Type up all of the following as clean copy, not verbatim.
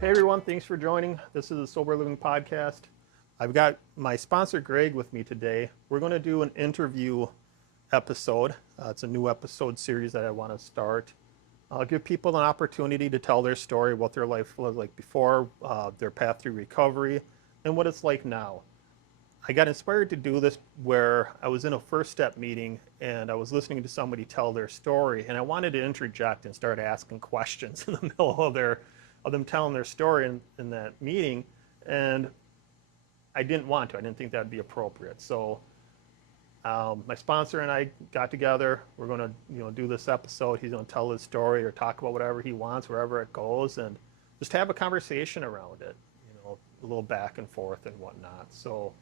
Hey everyone, thanks for joining. This is the Sober Living Podcast. I've got my sponsor Greg with me today. We're going to do an interview episode. It's a new episode series that I want to start. I'll give people an opportunity to tell their story, what their life was like before, their path through recovery, and what it's like now. I got inspired to do this where I was in a first step meeting and I was listening to somebody tell their story, and I wanted to interject and start asking questions in the middle of them telling their story in that meeting, and I didn't want to. I didn't think that'd be appropriate. So my sponsor and I got together. We're going to do this episode. He's going to tell his story or talk about whatever he wants, wherever it goes, and just have a conversation around it. A little back and forth and whatnot. So.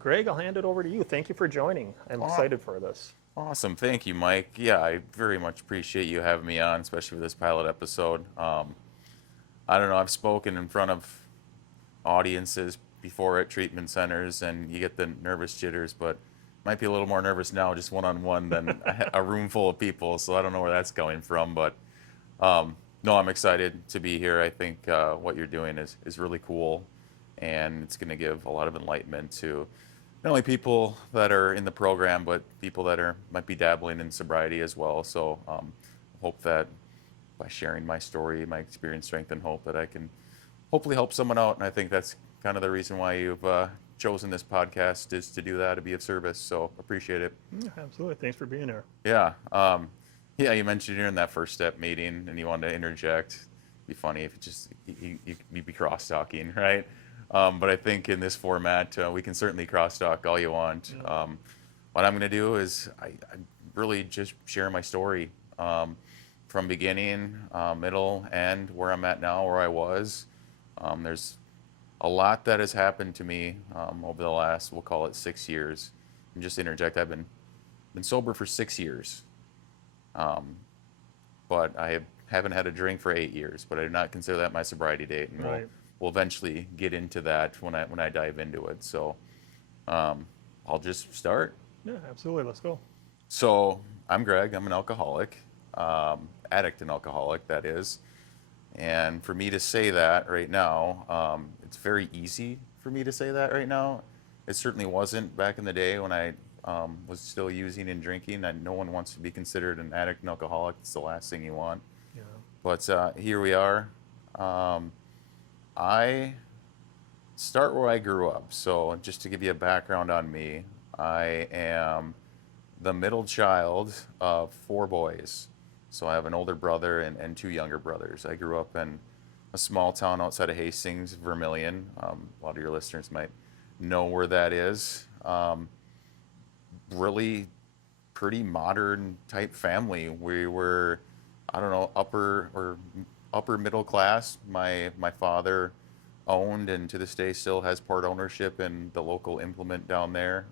Greg, I'll hand it over to you. Thank you for joining. I'm excited for this. Awesome. Thank you, Mike. Yeah, I very much appreciate you having me on, especially for this pilot episode. I don't know, I've spoken in front of audiences before at treatment centers, and you get the nervous jitters, but might be a little more nervous now just one-on-one than a room full of people, so I don't know where that's coming from. But no, I'm excited to be here. I think what you're doing is really cool, and it's going to give a lot of enlightenment to not only people that are in the program, but people that might be dabbling in sobriety as well. So hope that by sharing my story, my experience, strength, and hope, that I can hopefully help someone out. And I think that's kind of the reason why you've chosen this podcast, is to do that, to be of service. So appreciate it. Yeah, absolutely. Thanks for being here. Yeah. Yeah, you mentioned you're in that first step meeting and you wanted to interject. It'd be funny if you'd be cross talking, right? But I think in this format, we can certainly cross talk all you want. Yeah. What I'm going to do is I really just share my story, from beginning, middle, end, where I'm at now, where I was. There's a lot that has happened to me over the last, we'll call it 6 years. And just interject, I've been sober for 6 years, but haven't had a drink for 8 years. But I do not consider that my sobriety date, and Right. we'll eventually get into that when I dive into it. So I'll just start. Yeah, absolutely. Let's go. So I'm Greg. I'm an alcoholic, addict and alcoholic, that is. And for me to say that right now, it's very easy for me to say that right now. It certainly wasn't back in the day when I was still using and drinking. And no one wants to be considered an addict and alcoholic. It's the last thing you want. Yeah. But here we are. I start where I grew up. So just to give you a background on me, I am the middle child of 4 boys. So I have an older brother and 2 younger brothers. I grew up in a small town outside of Hastings, Vermilion. A lot of your listeners might know where that is. Really pretty modern type family. We were, I don't know, upper middle class. My father owned, and to this day still has part ownership in the local implement down there.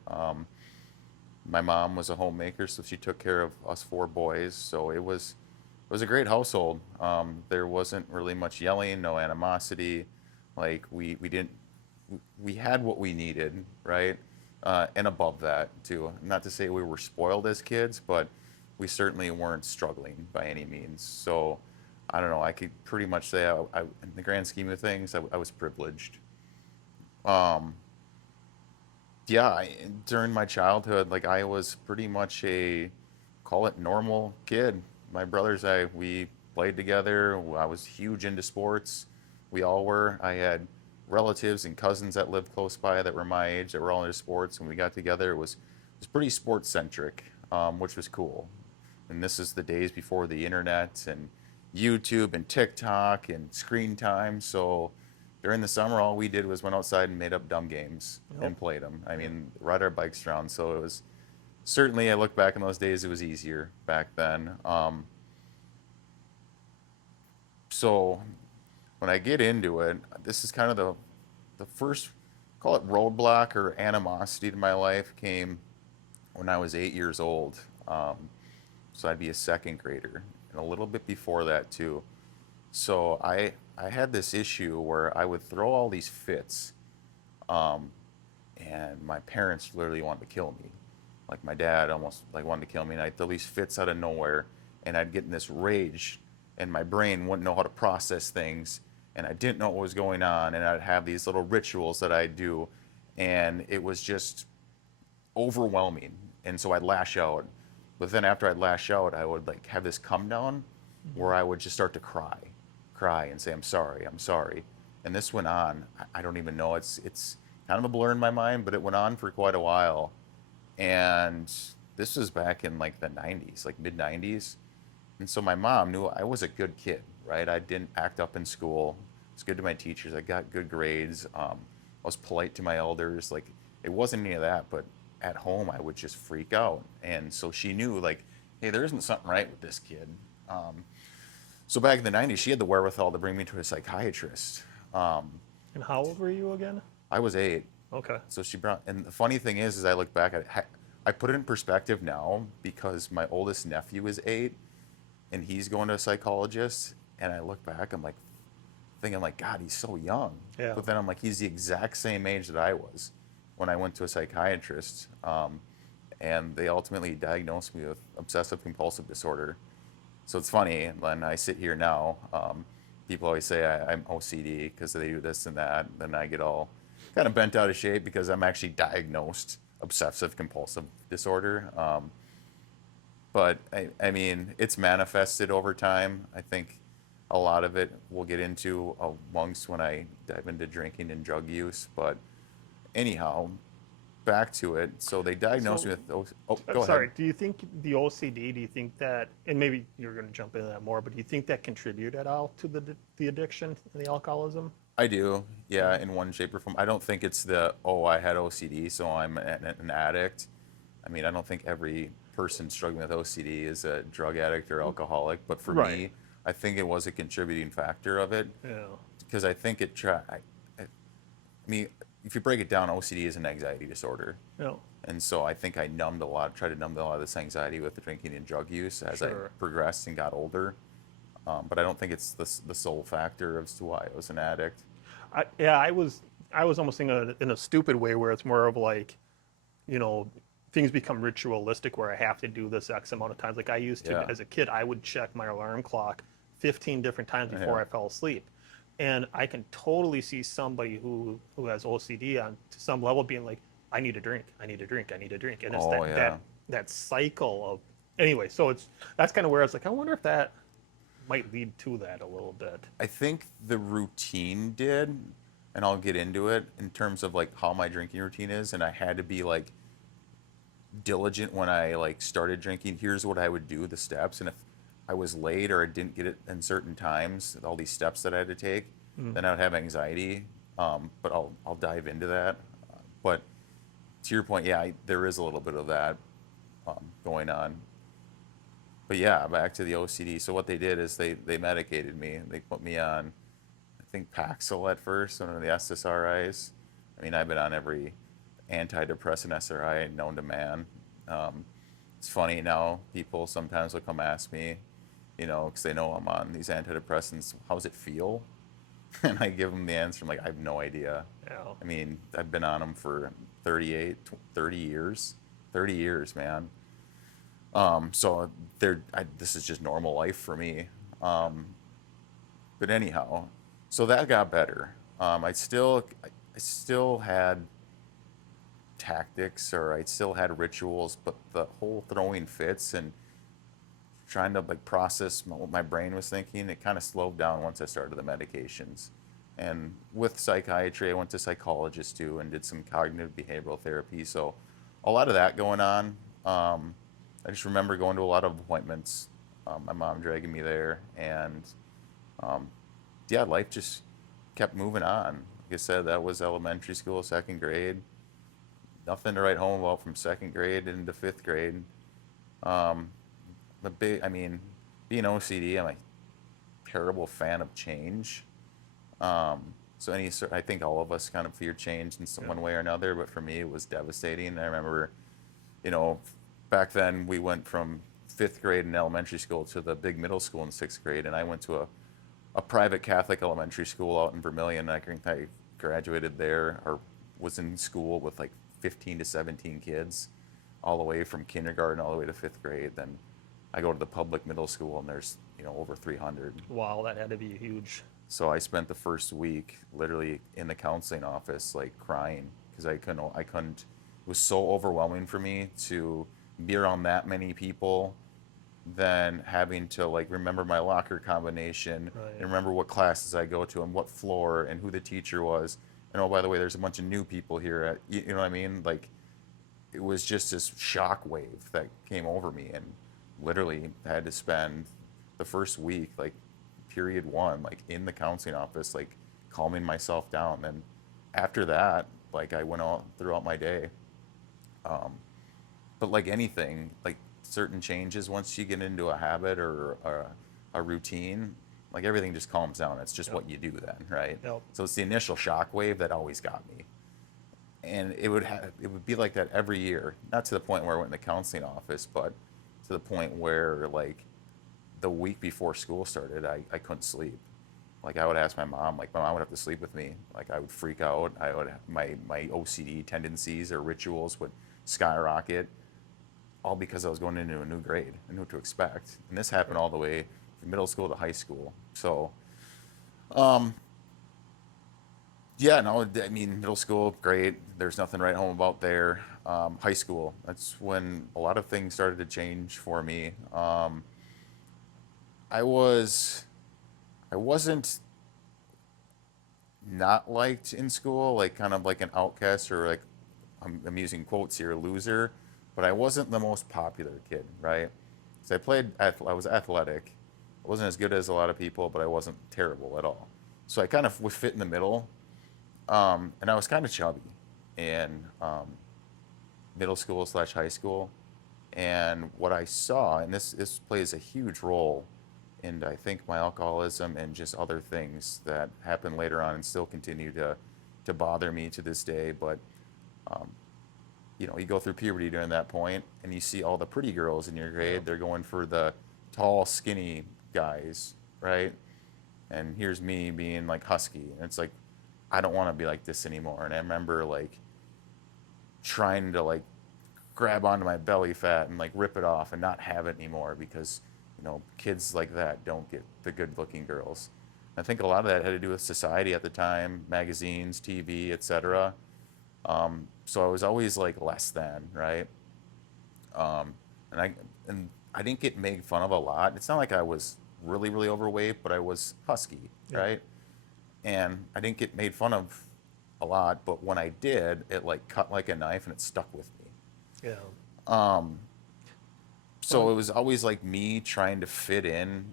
My mom was a homemaker, so she took care of us 4 boys. So it was a great household. There wasn't really much yelling, no animosity. Like we had what we needed, right? And above that too. Not to say we were spoiled as kids, but we certainly weren't struggling by any means. So I don't know. I could pretty much say, in the grand scheme of things, I was privileged. Um, yeah, during my childhood, like, I was pretty much a, call it, normal kid. My brothers, we played together. I was huge into sports. We all were. I had relatives and cousins that lived close by that were my age that were all into sports. When we got together, it was pretty sports centric, which was cool. And this is the days before the internet and YouTube and TikTok and screen time. So during the summer, all we did was went outside and made up dumb games Yep. and played them. I mean, ride our bikes around. So it was certainly, I look back in those days, it was easier back then. So when I get into it, this is kind of the first, call it, roadblock or animosity to my life came when I was 8 years old. So I'd be a second grader, and a little bit before that too. So I had this issue where I would throw all these fits, um, and my parents literally wanted to kill me. Like, my dad almost like wanted to kill me, and I'd throw these fits out of nowhere, and I'd get in this rage, and my brain wouldn't know how to process things, and I didn't know what was going on, and I'd have these little rituals that I'd do, and it was just overwhelming. And so I'd lash out. But then after I'd lash out, I would like have this come down where I would just start to cry and say, I'm sorry, I'm sorry. And this went on. I don't even know. It's kind of a blur in my mind, but it went on for quite a while. And this was back in like the 90s, like mid 90s. And so my mom knew I was a good kid, right? I didn't act up in school. I was good to my teachers. I got good grades. I was polite to my elders. Like it wasn't any of that, but at home I would just freak out. And so she knew like, hey, there isn't something right with this kid. So back in the 90s, she had the wherewithal to bring me to a psychiatrist. And how old were you again? I was 8. Okay. So she brought, and the funny thing is I look back at it, I put it in perspective now because my oldest nephew is 8 and he's going to a psychologist. And I look back, I'm like, thinking like, God, he's so young. Yeah. But then I'm like, he's the exact same age that I was when I went to a psychiatrist. And they ultimately diagnosed me with obsessive compulsive disorder. So it's funny when I sit here now, people always say I'm OCD because they do this and that. And then I get all kind of bent out of shape because I'm actually diagnosed obsessive compulsive disorder. But I mean, it's manifested over time. I think a lot of it we'll get into amongst when I dive into drinking and drug use. But anyhow, back to it. So they diagnosed me with those. Oh, go Sorry, ahead. do you think the OCD, do you think that, and maybe you're going to jump into that more, but do you think that contributed at all to the addiction and the alcoholism? I do, yeah, in one shape or form. I don't think it's I had OCD, so I'm an addict. I mean, I don't think every person struggling with OCD is a drug addict or alcoholic, but for Right. me, I think it was a contributing factor of it Yeah. because I think I mean, if you break it down, OCD is an anxiety disorder. Yeah. And so I think I tried to numb a lot of this anxiety with the drinking and drug use as I Sure. progressed and got older. But I don't think it's the sole factor as to why I was an addict. I was almost thinking in a stupid way where it's more of like, you know, things become ritualistic where I have to do this X amount of times. Like I used to, Yeah. as a kid, I would check my alarm clock 15 different times before Yeah. I fell asleep. And I can totally see somebody who has OCD on to some level being like, I need a drink, I need a drink, I need a drink. And it's Oh, that, yeah. that cycle of, anyway, so that's kind of where I was like, I wonder if that might lead to that a little bit. I think the routine did, and I'll get into it in terms of like how my drinking routine is, and I had to be like diligent when I like started drinking. Here's what I would do, the steps, and if I was late or I didn't get it in certain times, all these steps that I had to take, then I would have anxiety. But I'll dive into that. But to your point, yeah, there is a little bit of that going on. But yeah, back to the OCD. So what they did is they medicated me. They put me on, I think Paxil at first, one of the SSRIs. I mean, I've been on every antidepressant SRI known to man. It's funny now, people sometimes will come ask me, because they know I'm on these antidepressants, how does it feel? And I give them the answer, I'm like, I have no idea. You know? I mean, I've been on them for 30 years. 30 years, man. So this is just normal life for me. But anyhow, so that got better. I still had tactics, or I still had rituals, but the whole throwing fits and trying to like process what my brain was thinking, it kind of slowed down once I started the medications. And with psychiatry, I went to psychologists too and did some cognitive behavioral therapy. So a lot of that going on. I just remember going to a lot of appointments, my mom dragging me there, and yeah, life just kept moving on. Like I said, that was elementary school, second grade. Nothing to write home about from second grade into fifth grade. I mean, being OCD, I'm a terrible fan of change. So I think all of us kind of fear change in some one way or another, but for me, it was devastating. I remember, back then we went from fifth grade in elementary school to the big middle school in sixth grade, and I went to a private Catholic elementary school out in Vermilion. I think I graduated there, or was in school with like 15 to 17 kids, all the way from kindergarten all the way to fifth grade. Then I go to the public middle school, and there's over 300. Wow, that had to be a huge So I spent the first week literally in the counseling office, like crying because I couldn't. It was so overwhelming for me to be around that many people, then having to like remember my locker combination Right. and remember what classes I go to and what floor and who the teacher was. And oh, by the way, there's a bunch of new people here. You know what I mean? Like it was just this shock wave that came over me, and literally had to spend the first week, like period one, like in the counseling office, like calming myself down. And after that, like I went all throughout my day. Um, but like anything, like certain changes, once you get into a habit or a routine, like everything just calms down. It's just Yep. what you do then, right? Yep. So it's the initial shock wave that always got me, and it would be like that every year. Not to the point where I went in the counseling office, but to the point where like the week before school started, I couldn't sleep. Like I would ask my mom, like my mom would have to sleep with me. Like I would freak out. I would my OCD tendencies or rituals would skyrocket, all because I was going into a new grade. I knew what to expect, and this happened all the way from middle school to high school. So, um, yeah, no, I mean middle school, great. There's nothing right home about there. High school, that's when a lot of things started to change for me. I was I wasn't not liked in school, like kind of like an outcast or like I'm using quotes here, loser, but I wasn't the most popular kid, right? So I was athletic. I wasn't as good as a lot of people, but I wasn't terrible at all. So I kind of would fit in the middle, and I was kind of chubby in middle school slash high school. And what I saw, and this plays a huge role in I think my alcoholism and just other things that happened later on and still continue to bother me to this day. But you know, you go through puberty during that point, and you see all the pretty girls in your Yeah. grade. They're going for the tall, skinny guys, right? And here's me being like husky, and it's like I don't want to be like this anymore. And I remember like trying to like grab onto my belly fat and like rip it off and not have it anymore because you know kids like that don't get the good looking girls. I think a lot of that had to do with society at the time, magazines, TV, etc. So I was always like less than, right? um, and I didn't get made fun of a lot. It's not like I was really overweight, but I was husky, Yeah. right? And I didn't get made fun of a lot, but when I did, it like cut like a knife and it stuck with me. Yeah. So it was always like me trying to fit in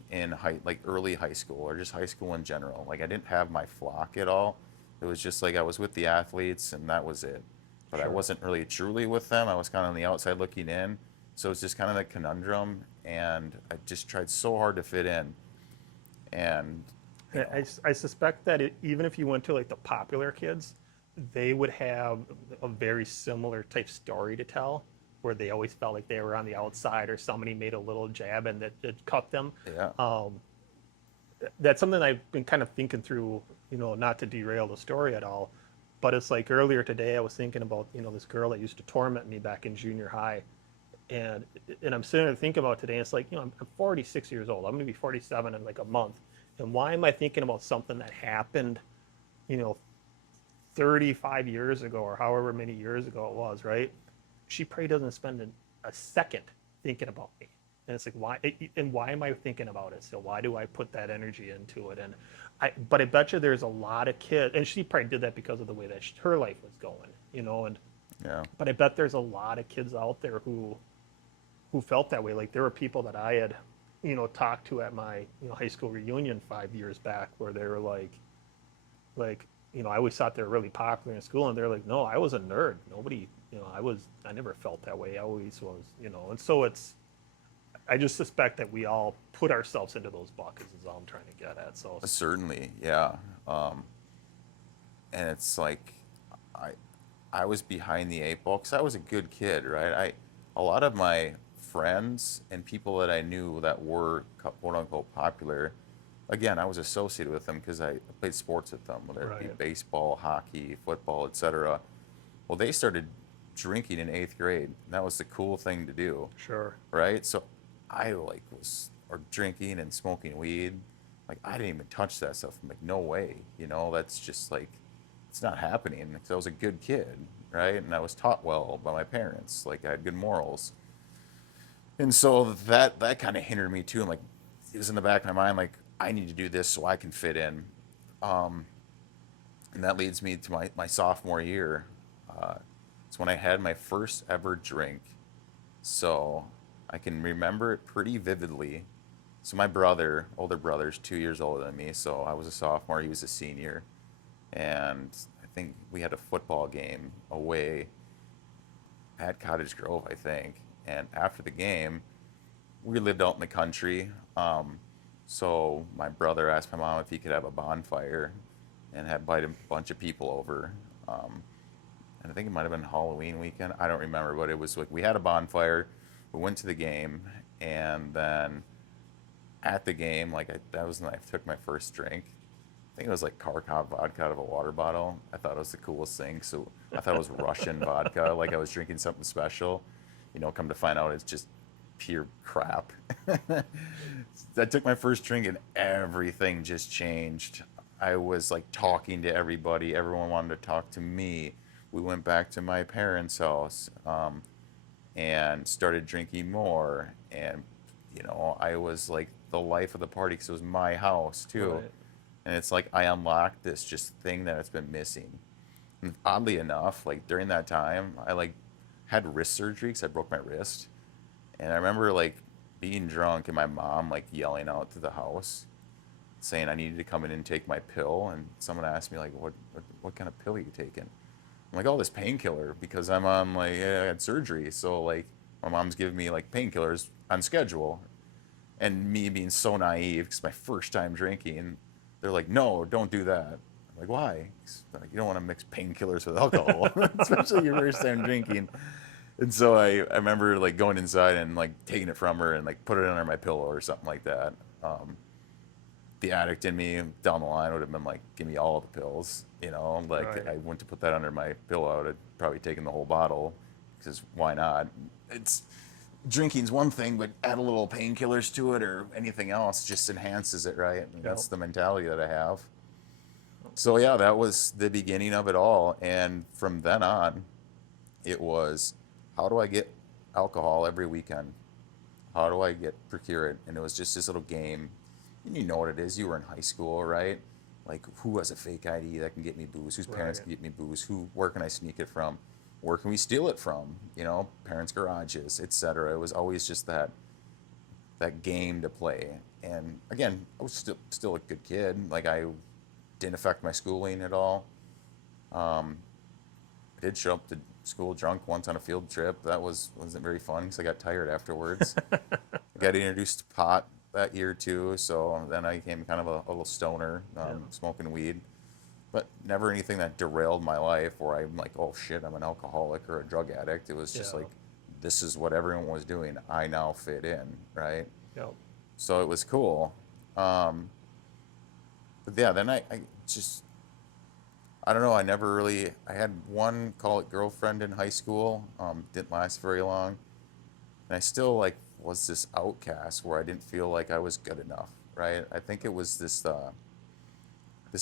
like early high school or just high school in general. Like I didn't have my flock at all. It was just like I was with the athletes and that was it. But I Sure. wasn't really truly with them. I was kind of on the outside looking in. So it's just kind of a conundrum, and I just tried so hard to fit in. And you know, I suspect that even if you went to like the popular kids, they would have a very similar type story to tell, where they always felt like they were on the outside or somebody made a little jab and that it cut them. yeah, That's something I've been kind of thinking through, not to derail the story at all, but it's like earlier today I was thinking about, this girl that used to torment me back in junior high. And and I'm sitting there thinking about today, and it's like, I'm 46 years old. I'm going to be 47 in like a month. And why am I thinking about something that happened, you know, 35 years ago or however many years ago it was, right? She probably doesn't spend a second thinking about me. And it's like, why? And why am I thinking about it? So why do I put that energy into it? And but I bet you there's a lot of kids, and she probably did that because of the way that her life was going, and yeah, but I bet there's a lot of kids out there who felt that way. Like there were people that I had, talked to at my, high school reunion 5 years back, where they were like, I always thought they were really popular in school, and they're like, no, I was a nerd. Nobody, I never felt that way. I always was, and so I just suspect that we all put ourselves into those buckets is all I'm trying to get at. So, certainly, yeah. And it's like I I was behind the eight ball because I was a good kid, right? A lot of my friends and people that I knew that were quote unquote popular, again, I was associated with them because I played sports with them, whether it be right. baseball, hockey, football, etc. Well, they started drinking in eighth grade, and that was the cool thing to do, Sure. right? So I like was or drinking and smoking weed, Like, I didn't even touch that stuff. I'm like, no way, that's just like, it's not happening. Because I was a good kid, right? And I was taught well by my parents. Like, I had good morals. And so that kind of hindered me too. And like, it was in the back of my mind, like, I need to do this so I can fit in. Um, and that leads me to my sophomore year. It's when I had my first ever drink. So I can remember it pretty vividly. So my brother, older brother's 2 years older than me. So I was a sophomore, he was a senior. And I think we had a football game away at Cottage Grove, I think. And after the game, we lived out in the country. So my brother asked my mom if he could have a bonfire and had invite a bunch of people over. And I think it might have been Halloween weekend. I don't remember, but it was like we had a bonfire. We went to the game, and then at the game, like that was when I took my first drink. I think it was like Kharkov vodka out of a water bottle. I thought it was the coolest thing. So I thought it was Russian vodka, like I was drinking something special. Come to find out it's just pure crap. I took my first drink and everything just changed. I was like talking to everybody. Everyone wanted to talk to me. We went back to my parents' house and started drinking more. And, I was like the life of the party because it was my house too. Right. And it's like I unlocked this just thing that it's been missing. And oddly enough, like during that time, I like had wrist surgery because I broke my wrist. And I remember like being drunk and my mom like yelling out to the house saying I needed to come in and take my pill. And someone asked me like, what kind of pill are you taking? I'm like, oh, this painkiller because I'm on like, I had surgery. So like my mom's giving me like painkillers on schedule. And me being so naive because my first time drinking, they're like, no, don't do that. I'm like, why? 'Cause, like, you don't want to mix painkillers with alcohol, especially your first time drinking. And so I remember like going inside and like taking it from her and like put it under my pillow or something like that. The addict in me down the line would have been like, give me all of the pills, like Right. I went to put that under my pillow. I would have probably taken the whole bottle because why not? It's drinking's one thing, but add a little painkillers to it or anything else just enhances it, right? And Yep. that's the mentality that I have. So yeah, that was the beginning of it all. And from then on, it was how do I get alcohol every weekend? How do I procure it? And it was just this little game. And you know what it is. You were in high school, right? Like who has a fake ID that can get me booze? Whose parents Right. can get me booze? Where can I sneak it from? Where can we steal it from? Parents' garages, etc. It was always just that game to play. And again, I was still a good kid. Like I didn't affect my schooling at all. Um, I did show up to school drunk once on a field trip. That wasn't very fun because I got tired afterwards. I got introduced to pot that year too, so then I became kind of a little stoner, Yeah. smoking weed. But never anything that derailed my life where I'm like, oh shit, I'm an alcoholic or a drug addict. It was just Yeah. like, this is what everyone was doing. I now fit in, right? Yep. So it was cool. But yeah, then I just, I don't know, I had one, call it girlfriend in high school, didn't last very long. And I still like was this outcast where I didn't feel like I was good enough, right? I think it was this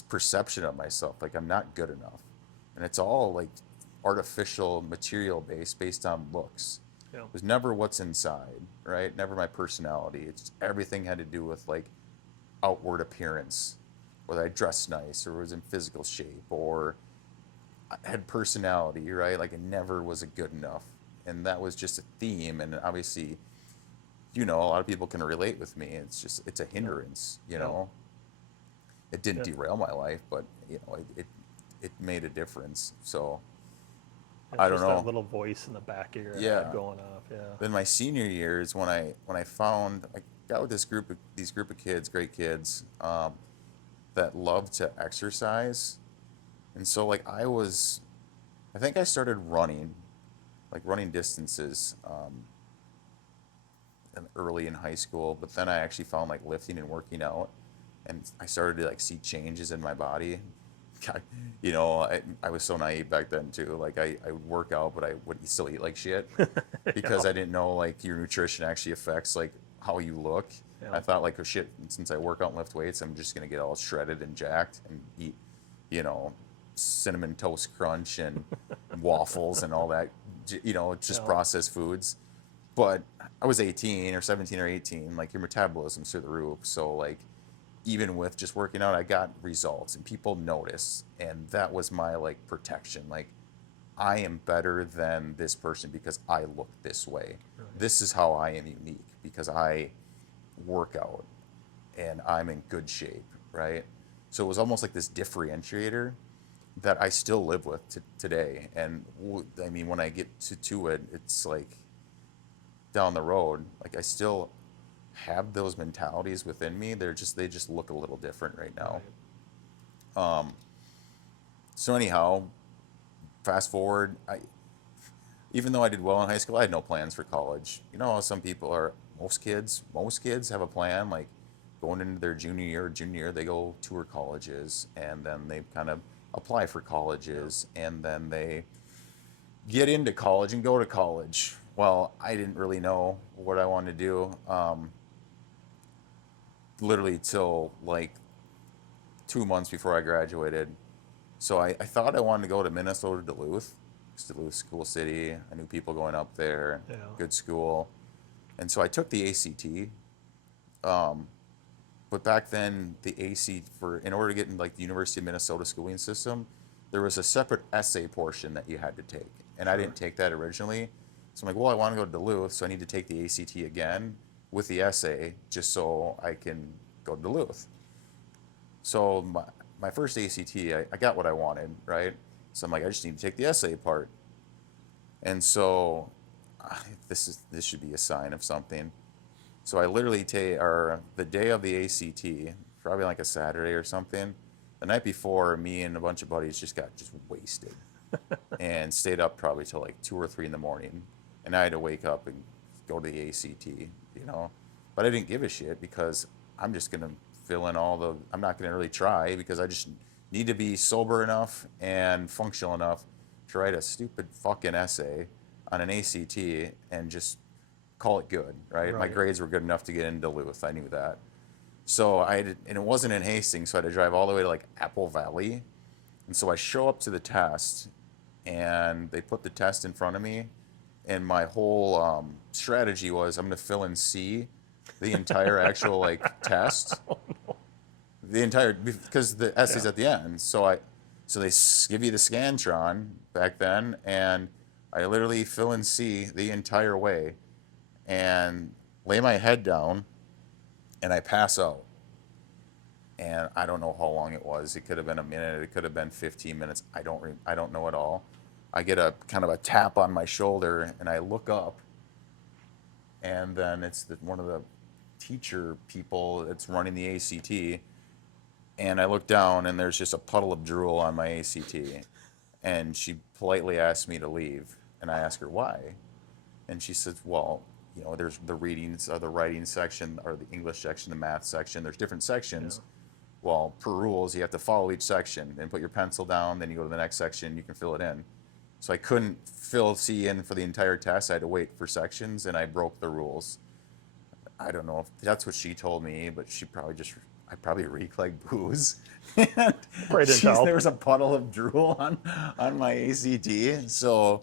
perception of myself, like I'm not good enough. And it's all like artificial material based on looks. Yeah. It was never what's inside, right? Never my personality. It's everything had to do with like outward appearance, whether I dressed nice or was in physical shape or I had personality, right? Like it never was a good enough. And that was just a theme. And obviously, a lot of people can relate with me. It's a Yeah. hindrance, Yeah. It didn't Yeah. derail my life, but it made a difference. So It's I don't just that know. little voice in the back of your Yeah. head going off. Yeah. Then my senior year is when I found I got with these group of kids, great kids, that love to exercise, and so like I think I started running, like running distances, early in high school, but then I actually found like lifting and working out, and I started to like see changes in my body. God, I was so naive back then too. Like I would work out, but I would still eat like shit because Yeah. I didn't know like your nutrition actually affects like how you look. I Yeah. thought like, oh shit, since I work out and lift weights, I'm just gonna get all shredded and jacked and eat, you know, cinnamon toast crunch and waffles and all that, just Yeah. processed foods. But I was 18 or 17 or 18, like your metabolism's through the roof. So like even with just working out, I got results and people notice. And that was my like protection. Like I am better than this person because I look this way. Right. This is how I am unique because I work out and I'm in good shape, right? So it was almost like this differentiator that I still live with today. And I mean, when I get to it, it's like down the road, like I still have those mentalities within me. They just look a little different right now. Right. So anyhow, fast forward, even though I did well in high school, I had no plans for college. You know how some people are, most kids have a plan, like going into their junior year, they go tour colleges and then they kind of apply for colleges and then they get into college and go to college. Well, I didn't really know what I wanted to do, literally till like 2 months before I graduated. So I thought I wanted to go to Minnesota, Duluth. 'Cause Duluth's a cool city. I knew people going up there, Yeah. good school. And so I took the ACT. But back then, the AC in order to get in like the University of Minnesota schooling system, there was a separate essay portion that you had to take, and I didn't take that originally. So I'm like, well, I want to go to Duluth, so I need to take the ACT again with the essay just so I can go to Duluth. So my first ACT, I got what I wanted, right? So I'm like, I just need to take the essay part, and so this should be a sign of something. So I literally the day of the ACT, probably like a Saturday or something. The night before, me and a bunch of buddies just got just wasted and stayed up probably till like 2 or 3 in the morning. And I had to wake up and go to the ACT, you know. But I didn't give a shit because I'm just gonna fill in I'm not gonna really try because I just need to be sober enough and functional enough to write a stupid fucking essay on an ACT and just call it good, right? My Right. grades were good enough to get in Duluth. I knew that. So and it wasn't in Hastings, so I had to drive all the way to like Apple Valley. And so I show up to the test, and they put the test in front of me, and my whole strategy was I'm gonna fill in C, the entire actual like test, the entire because the essay's Yeah. at the end. So they give you the Scantron back then, and I literally fill in C the entire way and lay my head down and I pass out. And I don't know how long it was. It could have been a minute. It could have been 15 minutes. I don't know at all. I get a kind of a tap on my shoulder and I look up and then it's one of the teacher people that's running the ACT. And I look down and there's just a puddle of drool on my ACT. And she politely asked me to leave. And I asked her why. And she says, well, there's the readings, the writing section, or the English section, the math section. There's different sections. Yeah. Well, per rules, you have to follow each section and put your pencil down. Then you go to the next section, you can fill it in. So I couldn't fill C in for the entire test. I had to wait for sections, and I broke the rules. I don't know if that's what she told me, but I probably reeked like booze. And Right into help. there was a puddle of drool on my ACT. So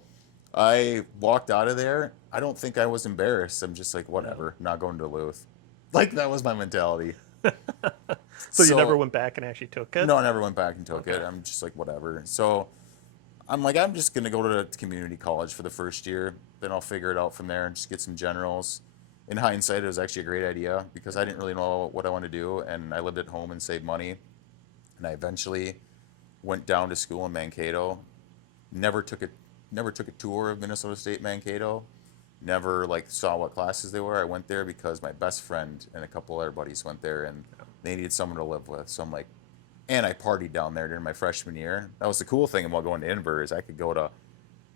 I walked out of there. I don't think I was embarrassed. I'm just like, whatever, I'm not going to Duluth. Like, that was my mentality. So you never went back and actually took it? No, I never went back and took it. Okay. I'm just like, whatever. So I'm like, I'm just going to go to community college for the first year. Then I'll figure it out from there and just get some generals. In hindsight, it was actually a great idea because I didn't really know what I wanted to do. And I lived at home and saved money. And I eventually went down to school in Mankato. Never took a tour of Minnesota State Mankato. Never like saw what classes they were. I went there because my best friend and a couple other buddies went there and they needed someone to live with. So I'm like, and I partied down there during my freshman year. That was the cool thing about going to Inver is I could go to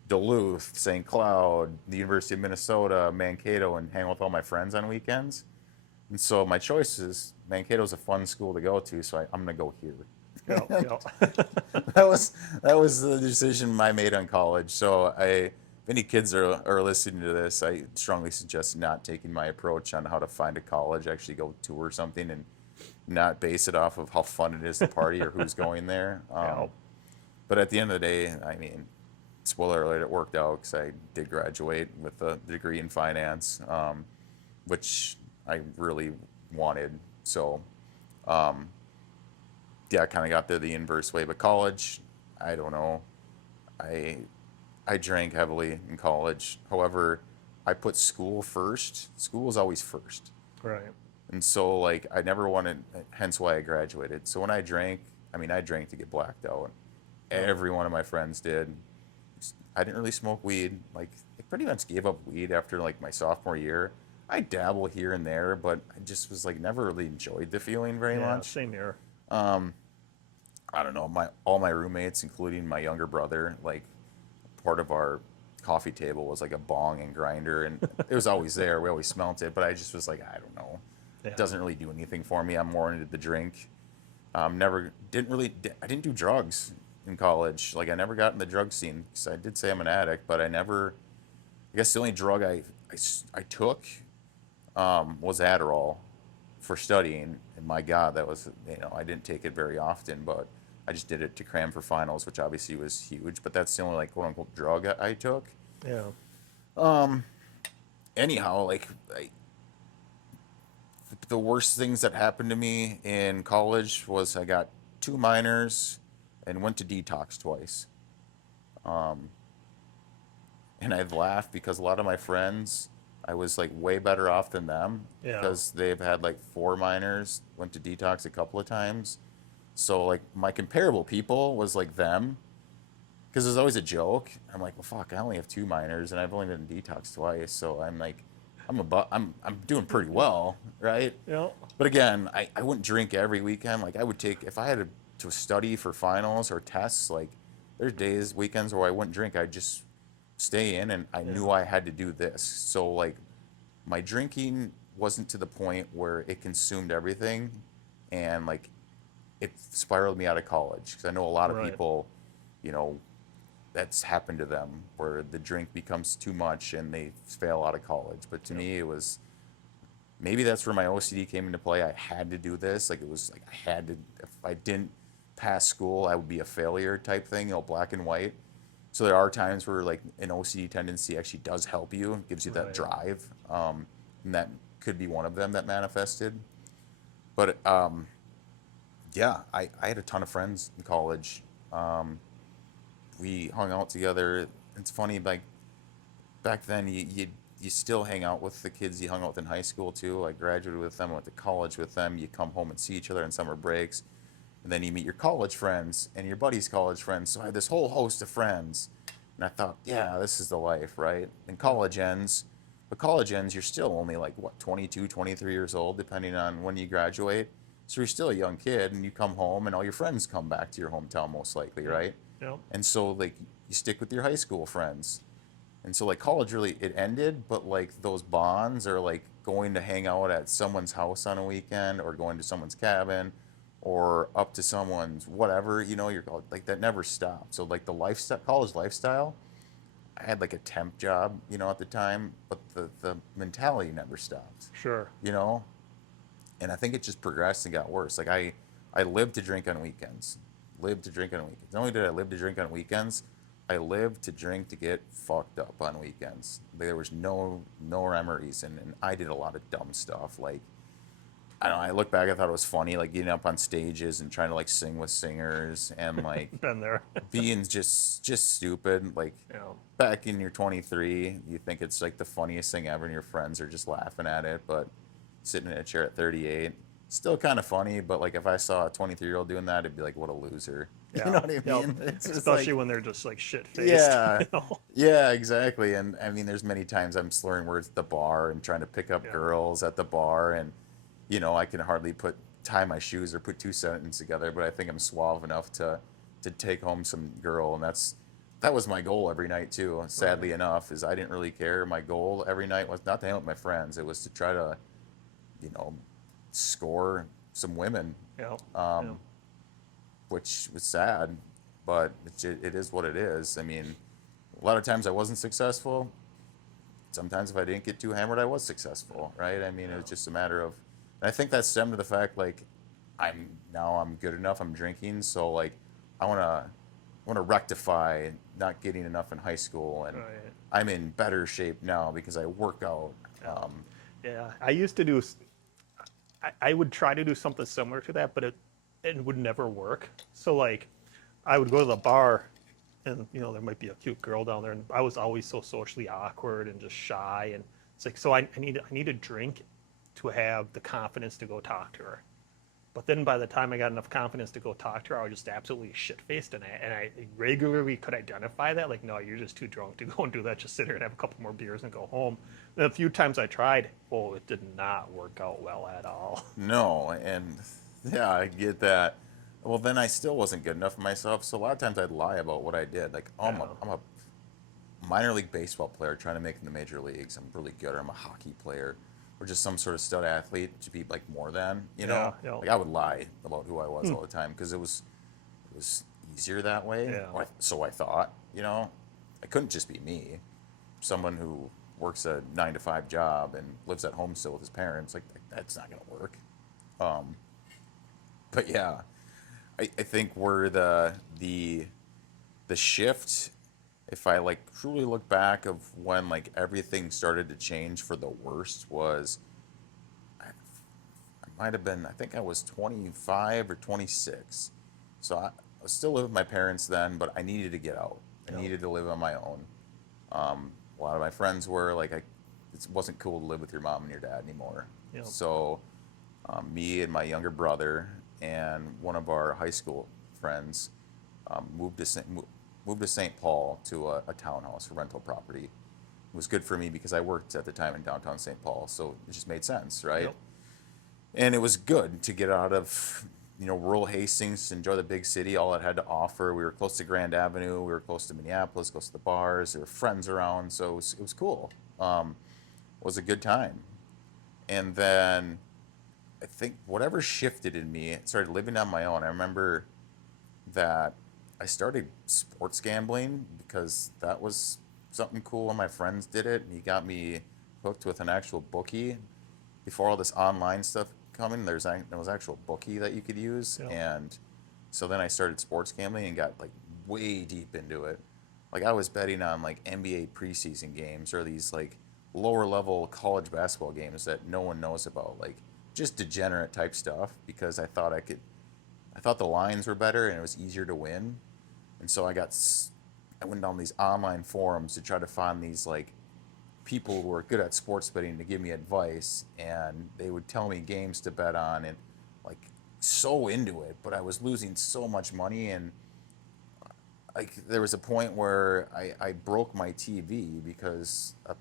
Duluth, St. Cloud, the University of Minnesota, Mankato, and hang with all my friends on weekends. And so my choice is Mankato's a fun school to go to, so I'm gonna go here. Yeah. that was the decision I made on college. So I if any kids are listening to this, I strongly suggest not taking my approach on how to find a college. Actually, go tour something and not base it off of how fun it is to party or who's going there. Yeah. But at the end of the day, I mean, spoiler alert, it worked out because I did graduate with a degree in finance, which I really wanted. So, yeah, I kind of got there the inverse way. But college, I don't know. I I drank heavily in college. However, I put school first. School was always first. Right. And so like I never wanted, hence why I graduated. So when I drank, I mean I drank to get blacked out. Yeah. Every one of my friends did. I didn't really smoke weed. Like I pretty much gave up weed after like my sophomore year. I dabble here and there, but I just was like never really enjoyed the feeling very Yeah. much. Same here. I don't know, my all my roommates, including my younger brother, like part of our coffee table was like a bong and grinder, and it was always there. We always smelt it, but I just was like, I don't know, Yeah. it doesn't really do anything for me. I'm more into the drink. Never didn't really I didn't do drugs in college. Like I never got in the drug scene because I did say I'm an addict, but I never. I guess the only drug I took was Adderall for studying, and my God, that was I didn't take it very often, but I just did it to cram for finals, which obviously was huge. But that's the only like quote unquote drug I took. Yeah. Anyhow, the worst things that happened to me in college was I got 2 minors and went to detox twice. And I've laughed because a lot of my friends, I was like way better off than them Yeah. because they've had like 4 minors, went to detox a couple of times. So like my comparable people was like them because there's always a joke. I'm like, well, fuck, I only have 2 minors and I've only been in detox twice. So I'm like, I'm doing pretty well, right? Yeah. But again, I wouldn't drink every weekend. Like I would take if I had to study for finals or tests. Like there's days, weekends where I wouldn't drink. I'd just stay in, and I knew Yeah. I had to do this. So like my drinking wasn't to the point where it consumed everything, and like it spiraled me out of college because I know a lot of Right. people, you know, that's happened to them where the drink becomes too much and they fail out of college. But to Yeah. me, it was maybe that's where my OCD came into play. I had to do this. Like it was like I had to. If I didn't pass school, I would be a failure type thing. Black and white. So there are times where like an OCD tendency actually does help you, gives you that Right. drive, and that could be one of them that manifested. But yeah, I had a ton of friends in college. We hung out together. It's funny, like back then you still hang out with the kids you hung out with in high school too. I graduated with them, went to college with them. You come home and see each other in summer breaks, and then you meet your college friends and your buddies' college friends. So I had this whole host of friends, and I thought, yeah, this is the life, right? And college ends, but college ends, you're still only like what 22, 23 years old, depending on when you graduate. So you're still a young kid, and you come home, and all your friends come back to your hometown most likely, Yeah. right? Yeah. And so like you stick with your high school friends. And so like college really it ended, but like those bonds are like going to hang out at someone's house on a weekend or going to someone's cabin or up to someone's whatever, you're like that never stopped. So like the lifestyle college lifestyle, I had like a temp job, at the time, but the mentality never stopped, Sure. you know? And I think it just progressed and got worse. Like I lived to drink on weekends. Lived to drink on weekends. Not only did I live to drink on weekends, I lived to drink to get fucked up on weekends. There was no rhyme or reason, and I did a lot of dumb stuff. Like I don't know. I look back, I thought it was funny, like getting up on stages and trying to like sing with singers and like Been there. being just stupid. Like Yeah. back in your 23, you think it's like the funniest thing ever, and your friends are just laughing at it. But sitting in a chair at 38, still kind of funny. But like if I saw a 23-year-old doing that, it'd be like, what a loser. Yeah. You know what I Yep. mean? It's just Especially like, when they're just like shit faced. yeah, You know? yeah, exactly. And I mean, there's many times I'm slurring words at the bar and trying to pick up Yeah. girls at the bar, and I can hardly tie my shoes or put two sentences together, but I think I'm suave enough to take home some girl, and that was my goal every night too. Sadly enough, is I didn't really care. My goal every night was not to hang out with my friends. It was to try to, you know, score some women, Yeah. which was sad, but it is what it is. I mean, lot of times I wasn't successful. Sometimes if I didn't get too hammered, I was successful, right? I mean, it was just a matter of, and I think that stemmed to the fact like I'm good enough. I'm drinking, so like I want to rectify not getting enough in high school, and Right. I'm in better shape now because I work out. Yeah. Um, Yeah. I used to do. I would try to do something similar to that, but it would never work. So like, I would go to the bar, and there might be a cute girl down there, and I was always so socially awkward and just shy, and it's like so I need a drink to have the confidence to go talk to her. But then by the time I got enough confidence to go talk to her, I was just absolutely shit faced, and I regularly could identify that. Like, no, you're just too drunk to go and do that. Just sit here and have a couple more beers and go home. And a few times I tried, oh, it did not work out well at all. no, and yeah, I get that. Well, then I still wasn't good enough for myself, so a lot of times I'd lie about what I did. Like, oh, Yeah, I'm a minor league baseball player trying to make it in the major leagues. I'm really good, or I'm a hockey player, or just some sort of stud athlete to be like more than, yeah, yeah, Like I would lie about who I was all the time because it was easier that way. yeah, Or so I thought, I couldn't just be me. Someone who works a 9 to 5 job and lives at home still with his parents, like that's not gonna work. Um, but yeah, I think where the shift, if I like truly look back of when like everything started to change for the worst was I might have been, I think I was 25 or 26. So I was still living with my parents then, but I needed to get out. I yeah, needed to live on my own. A lot of my friends were like, it wasn't cool to live with your mom and your dad anymore. yeah, So me and my younger brother and one of our high school friends moved to St. Paul to a townhouse, a rental property. It was good for me because I worked at the time in downtown St. Paul, so it just made sense, right? yep, And it was good to get out of rural Hastings, enjoy the big city, all it had to offer. We were close to Grand Avenue, we were close to Minneapolis, close to the bars, there were friends around, so it was cool. It was a good time. And then I think whatever shifted in me, I started living on my own. I remember that I started sports gambling because that was something cool when my friends did it. And he got me hooked with an actual bookie. Before all this online stuff coming, there was actual bookie that you could use. yep, And so then I started sports gambling and got like way deep into it. Like I was betting on like NBA preseason games or these like lower level college basketball games that no one knows about. Like just degenerate type stuff because I thought the lines were better and it was easier to win. And so I went down these online forums to try to find these like people who were good at sports betting to give me advice, and they would tell me games to bet on, and like so into it, but I was losing so much money. And like there was a point where I broke my TV because a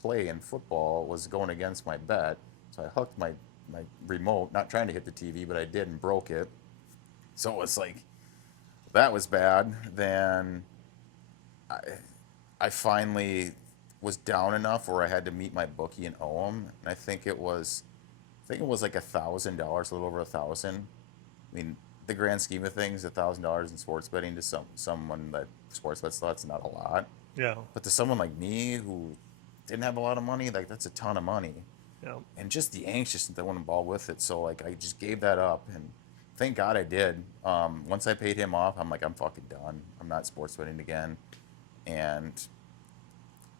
play in football was going against my bet. So I hooked my remote, not trying to hit the TV, but I did and broke it. So it was like that was bad. Then I, I finally was down enough where I had to meet my bookie and owe him. And I think it was like $1,000, a little over 1,000. I mean, the grand scheme of things, $1,000 in sports betting to someone that sports bets, that's not a lot. yeah, But to someone like me who didn't have a lot of money, like that's a ton of money. yeah, And just the anxiousness that went involved with it. So like I just gave that up, and thank God I did. Once I paid him off, I'm like, I'm fucking done. I'm not sports betting again. And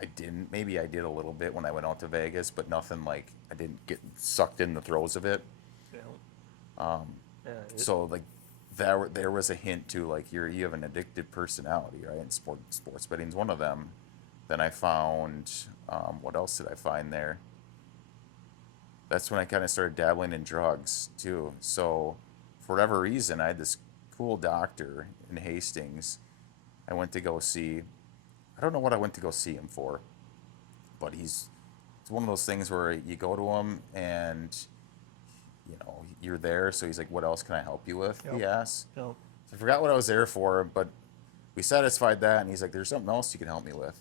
I didn't. Maybe I did a little bit when I went out to Vegas, but nothing like I didn't get sucked in the throes of it. yeah, yeah, So like there was a hint to like you have an addictive personality, right? And sports betting is one of them. Then I found what else did I find there? That's when I kind of started dabbling in drugs too. So for whatever reason, I had this cool doctor in Hastings. I went to go see. I don't know what I went to go see him for, but it's one of those things where you go to him and you're there. So he's like, "What else can I help you with?" yep, He asks. yep, So I forgot what I was there for, but we satisfied that, and he's like, "There's something else you can help me with."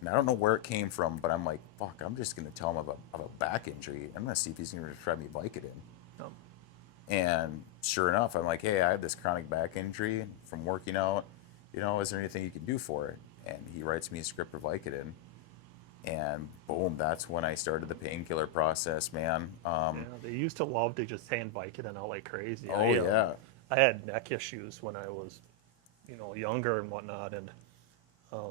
And I don't know where it came from, but I'm like, "Fuck!" I'm just gonna tell him of a back injury. I'm gonna see if he's gonna try me Vicodin. yep, And sure enough, I'm like, "Hey, I have this chronic back injury from working out. Is there anything you can do for it?" and he writes me a script for Vicodin, and boom, that's when I started the painkiller process, man. Yeah, they used to love to just hand Vicodin out like crazy. Oh yeah, I had neck issues when I was, younger and whatnot, and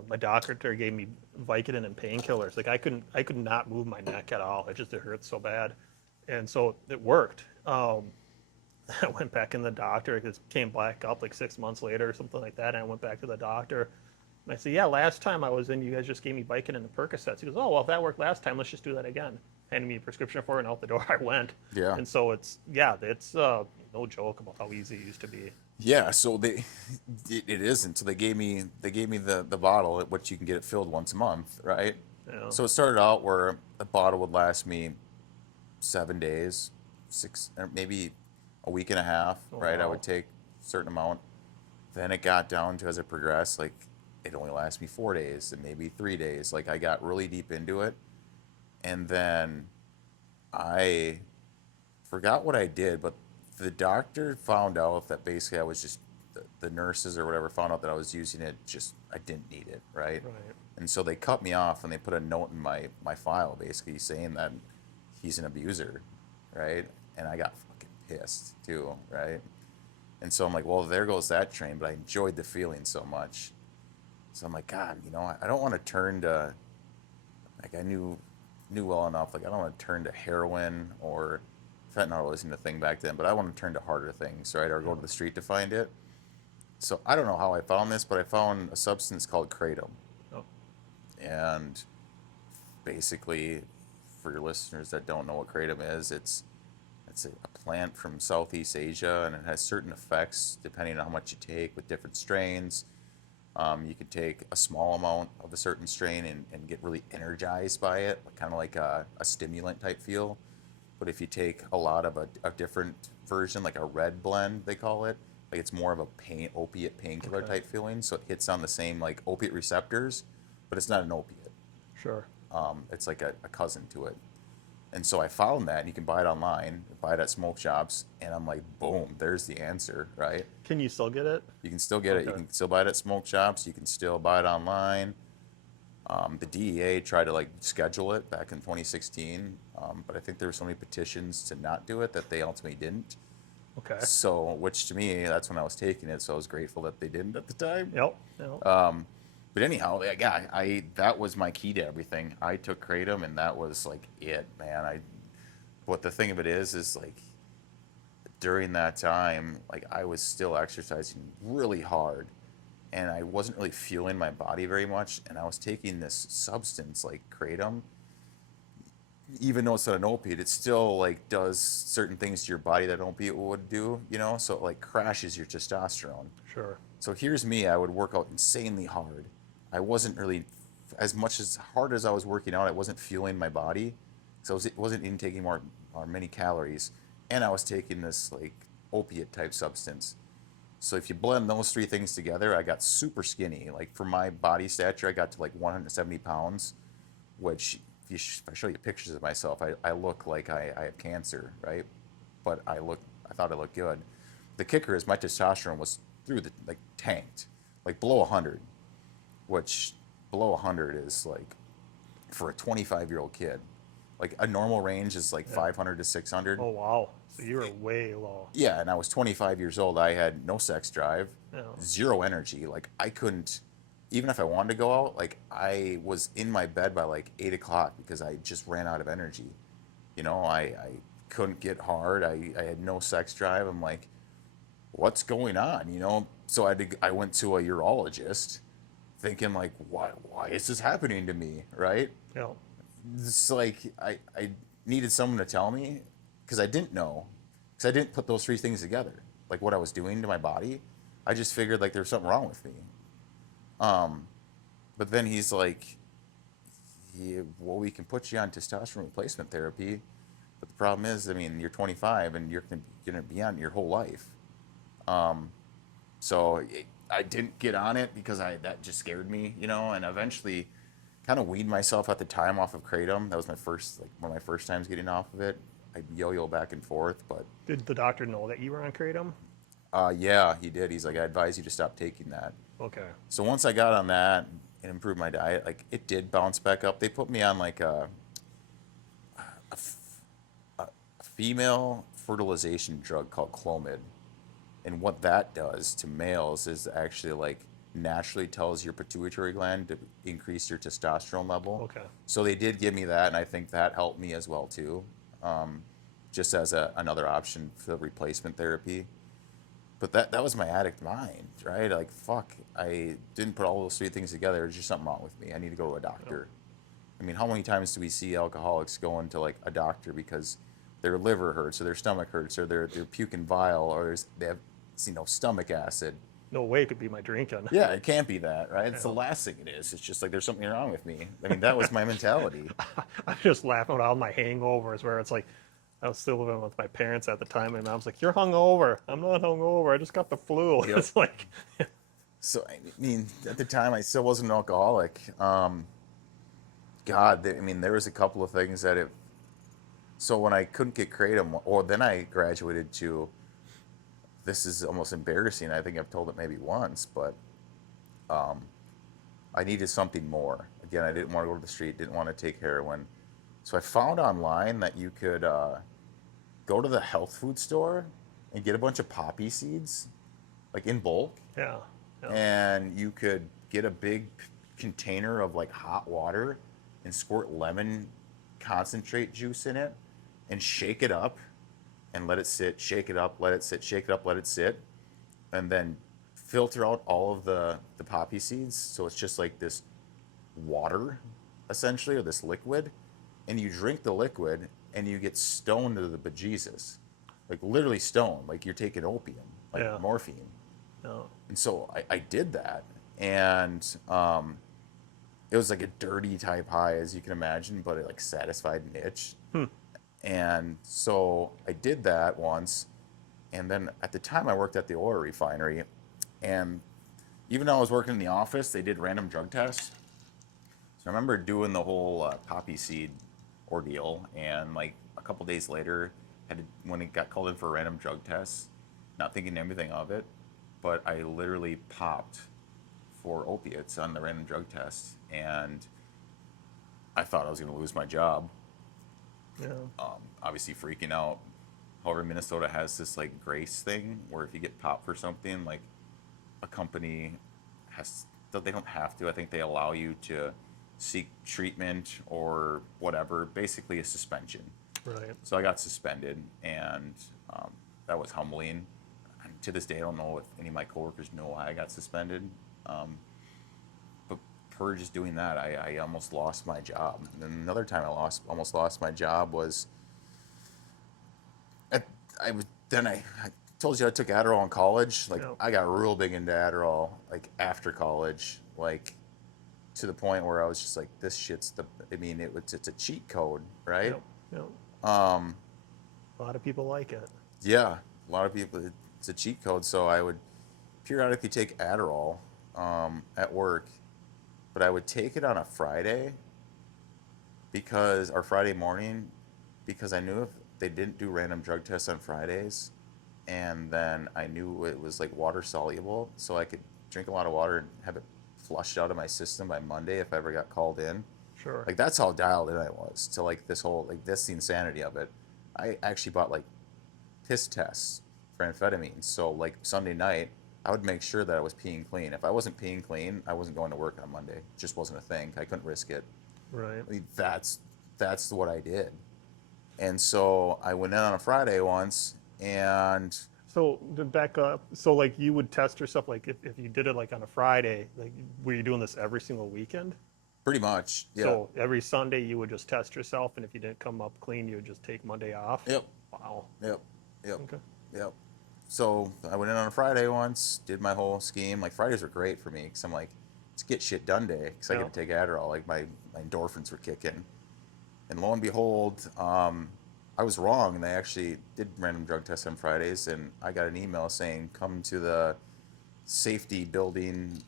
my doctor gave me Vicodin and painkillers. Like I could not move my neck at all. It hurt so bad, and so it worked. I went back in the doctor. It came back up like 6 months later or something like that. And I went back to the doctor. And I said, yeah, last time I was in, you guys just gave me Vicodin and Percocets. He goes, oh, well, if that worked last time, let's just do that again. Handed me a prescription for it, and out the door I went. yeah. And so it's no joke about how easy it used to be. Yeah, so it isn't. So they gave me the bottle at which you can get it filled once a month, right? Yeah. So it started out where the bottle would last me 7 days, six, or maybe a week and a half, Oh, right? I wow. would take a certain amount. Then it got down to, as it progressed, like it only lasts me 4 days and maybe 3 days. Like I got really deep into it, and then I forgot what I did, but the doctor found out that basically I was just the nurses or whatever found out that I was using it, just I didn't need it, right? Right. And so they cut me off and they put a note in my file basically saying that he's an abuser, right? And I got fucking pissed too, right? And so I'm like, well, there goes that train, but I enjoyed the feeling so much. So I'm like, God, I don't want to turn to, like, I knew well enough, like I don't want to turn to heroin, or fentanyl wasn't a thing back then, but I want to turn to harder things, right? Or go to the street to find it. So I don't know how I found this, but I found a substance called kratom. Oh, And basically, for your listeners that don't know what kratom is, it's a plant from Southeast Asia, and it has certain effects depending on how much you take with different strains. You could take a small amount of a certain strain and get really energized by it, kind of like a stimulant type feel. But if you take a lot of a different version, like a red blend, they call it, like it's more of a opiate painkiller Okay. type feeling. So it hits on the same like opiate receptors, but it's not an opiate. sure. It's like a cousin to it. And so I found that, and you can buy it online, buy it at smoke shops, and I'm like, boom, there's the answer, right? Can you still get it? You can still get it. You Okay. can still buy it at smoke shops. You can still buy it online. The DEA tried to like schedule it back in 2016, but I think there were so many petitions to not do it that they ultimately didn't. Okay. So, which to me, that's when I was taking it. So I was grateful that they didn't at the time. Yep. Yep. But anyhow, yeah, I that was my key to everything. I took kratom, and that was like it, man. What the thing of it is like during that time, like I was still exercising really hard, and I wasn't really fueling my body very much, and I was taking this substance like kratom. Even though it's not an opiate, it still like does certain things to your body that an opiate would do, so it like crashes your testosterone. Sure. So here's me, I would work out insanely hard. I wasn't really, as much as hard as I was working out, I wasn't fueling my body. So it wasn't even taking more or many calories. And I was taking this like opiate type substance. So if you blend those three things together, I got super skinny. Like for my body stature, I got to like 170 pounds, which if I show you pictures of myself, I look like I have cancer, right? But I thought I looked good. The kicker is my testosterone was through the like tanked, like below 100, which below 100 is like for a 25-year-old kid, like a normal range is like 500 to 600. Oh wow. So you were way low. Yeah, and I was 25 years old. I had no sex drive, Yeah. zero energy. Like I couldn't, even if I wanted to go out, like I was in my bed by like 8 o'clock because I just ran out of energy. I couldn't get hard. I had no sex drive. I'm like, what's going on? So I went to a urologist thinking like, why is this happening to me? Right? Yeah. It's like I needed someone to tell me because I didn't know, because I didn't put those three things together, like what I was doing to my body. I just figured like there's something wrong with me. But then he's like, yeah, well, we can put you on testosterone replacement therapy, but the problem is, I mean, you're 25 and you're gonna be on it your whole life. So I didn't get on it because that just scared me, and eventually kind of weaned myself at the time off of kratom. That was one of my first times getting off of it. I'd yo-yo back and forth, but Did the doctor know that you were on kratom? yeah, he did. He's like, I advise you to stop taking that. Okay. So once I got on that, and improved my diet, like it did bounce back up. They put me on like a female fertilization drug called Clomid. And what that does to males is actually like naturally tells your pituitary gland to increase your testosterone level. Okay. So they did give me that, and I think that helped me as well too, just as another option for replacement therapy. But that was my addict mind, right? Like fuck, I didn't put all those three things together. There's just something wrong with me. I need to go to a doctor. I mean, how many times do we see alcoholics going to like a doctor because their liver hurts or their stomach hurts or they're puking vile or they have stomach acid. No way it could be my drinking. Yeah, it can't be that, right? It's the Yeah. last thing it is. It's just like there's something wrong with me. I mean, that was my mentality. I'm just laughing at all my hangovers where it's like I was still living with my parents at the time, and I was like, "You're hungover. I'm not hungover. I just got the flu." Yep. It's like, So I mean, at the time, I still wasn't an alcoholic. I mean, there was a couple of things that it. So when I couldn't get kratom, or then I graduated to. This is almost embarrassing. I think I've told it maybe once, but I needed something more. Again, I didn't want to go to the street, didn't want to take heroin. So I found online that you could go to the health food store and get a bunch of poppy seeds, like in bulk, yeah, yeah, and you could get a big container of like hot water and squirt lemon concentrate juice in it and shake it up and let it sit, shake it up, let it sit, shake it up, let it sit, and then filter out all of the poppy seeds. So it's just like this water, essentially, or this liquid. And you drink the liquid and you get stoned to the bejesus. Like literally stoned, like you're taking opium, like Yeah. morphine. no, And so I did that. And it was like a dirty type high, as you can imagine, but it like satisfied an itch. And so I did that once. And then at the time I worked at the oil refinery. And even though I was working in the office, they did random drug tests. So I remember doing the whole poppy seed ordeal. And like a couple days later, when it got called in for a random drug test, not thinking anything of it, but I literally popped for opiates on the random drug test. And I thought I was going to lose my job. yeah, Obviously freaking out. However, Minnesota has this like grace thing where if you get popped for something, like a company they don't have to. I think they allow you to seek treatment or whatever, basically a suspension. right. So I got suspended, and that was humbling. And to this day, I don't know if any of my coworkers know why I got suspended. But per just doing that, I almost lost my job. And then another time almost lost my job was I told you I took Adderall in college. Like Yep. I got real big into Adderall like after college, like to the point where I was just like, this shit's it's a cheat code, right? Yep, yep. Um, A lot of people like it. yeah, a lot of people, it's a cheat code. So I would periodically take Adderall at work, but I would take it on a Friday Friday morning, because I knew if they didn't do random drug tests on Fridays, and then I knew it was like water soluble, so I could drink a lot of water and have it flushed out of my system by Monday if I ever got called in. Sure. Like that's how dialed in I was to like this whole like that's the insanity of it. I actually bought like piss tests for amphetamines. So like Sunday night, I would make sure that I was peeing clean. If I wasn't peeing clean, I wasn't going to work on Monday. It just wasn't a thing. I couldn't risk it. Right. I mean, that's what I did. And so I went in on a Friday once, and So to back up, so like you would test yourself, like if you did it like on a Friday, like were you doing this every single weekend? pretty much, yeah. So every Sunday you would just test yourself, and if you didn't come up clean, you would just take Monday off. Yep, Wow. yep, yep, Okay. yep. So I went in on a Friday once, did my whole scheme. Like Fridays were great for me because I'm like, it's get shit done day because I Yeah. get to take Adderall. Like my endorphins were kicking. And lo and behold, I was wrong, and they actually did random drug tests on Fridays, and I got an email saying, come to the safety building,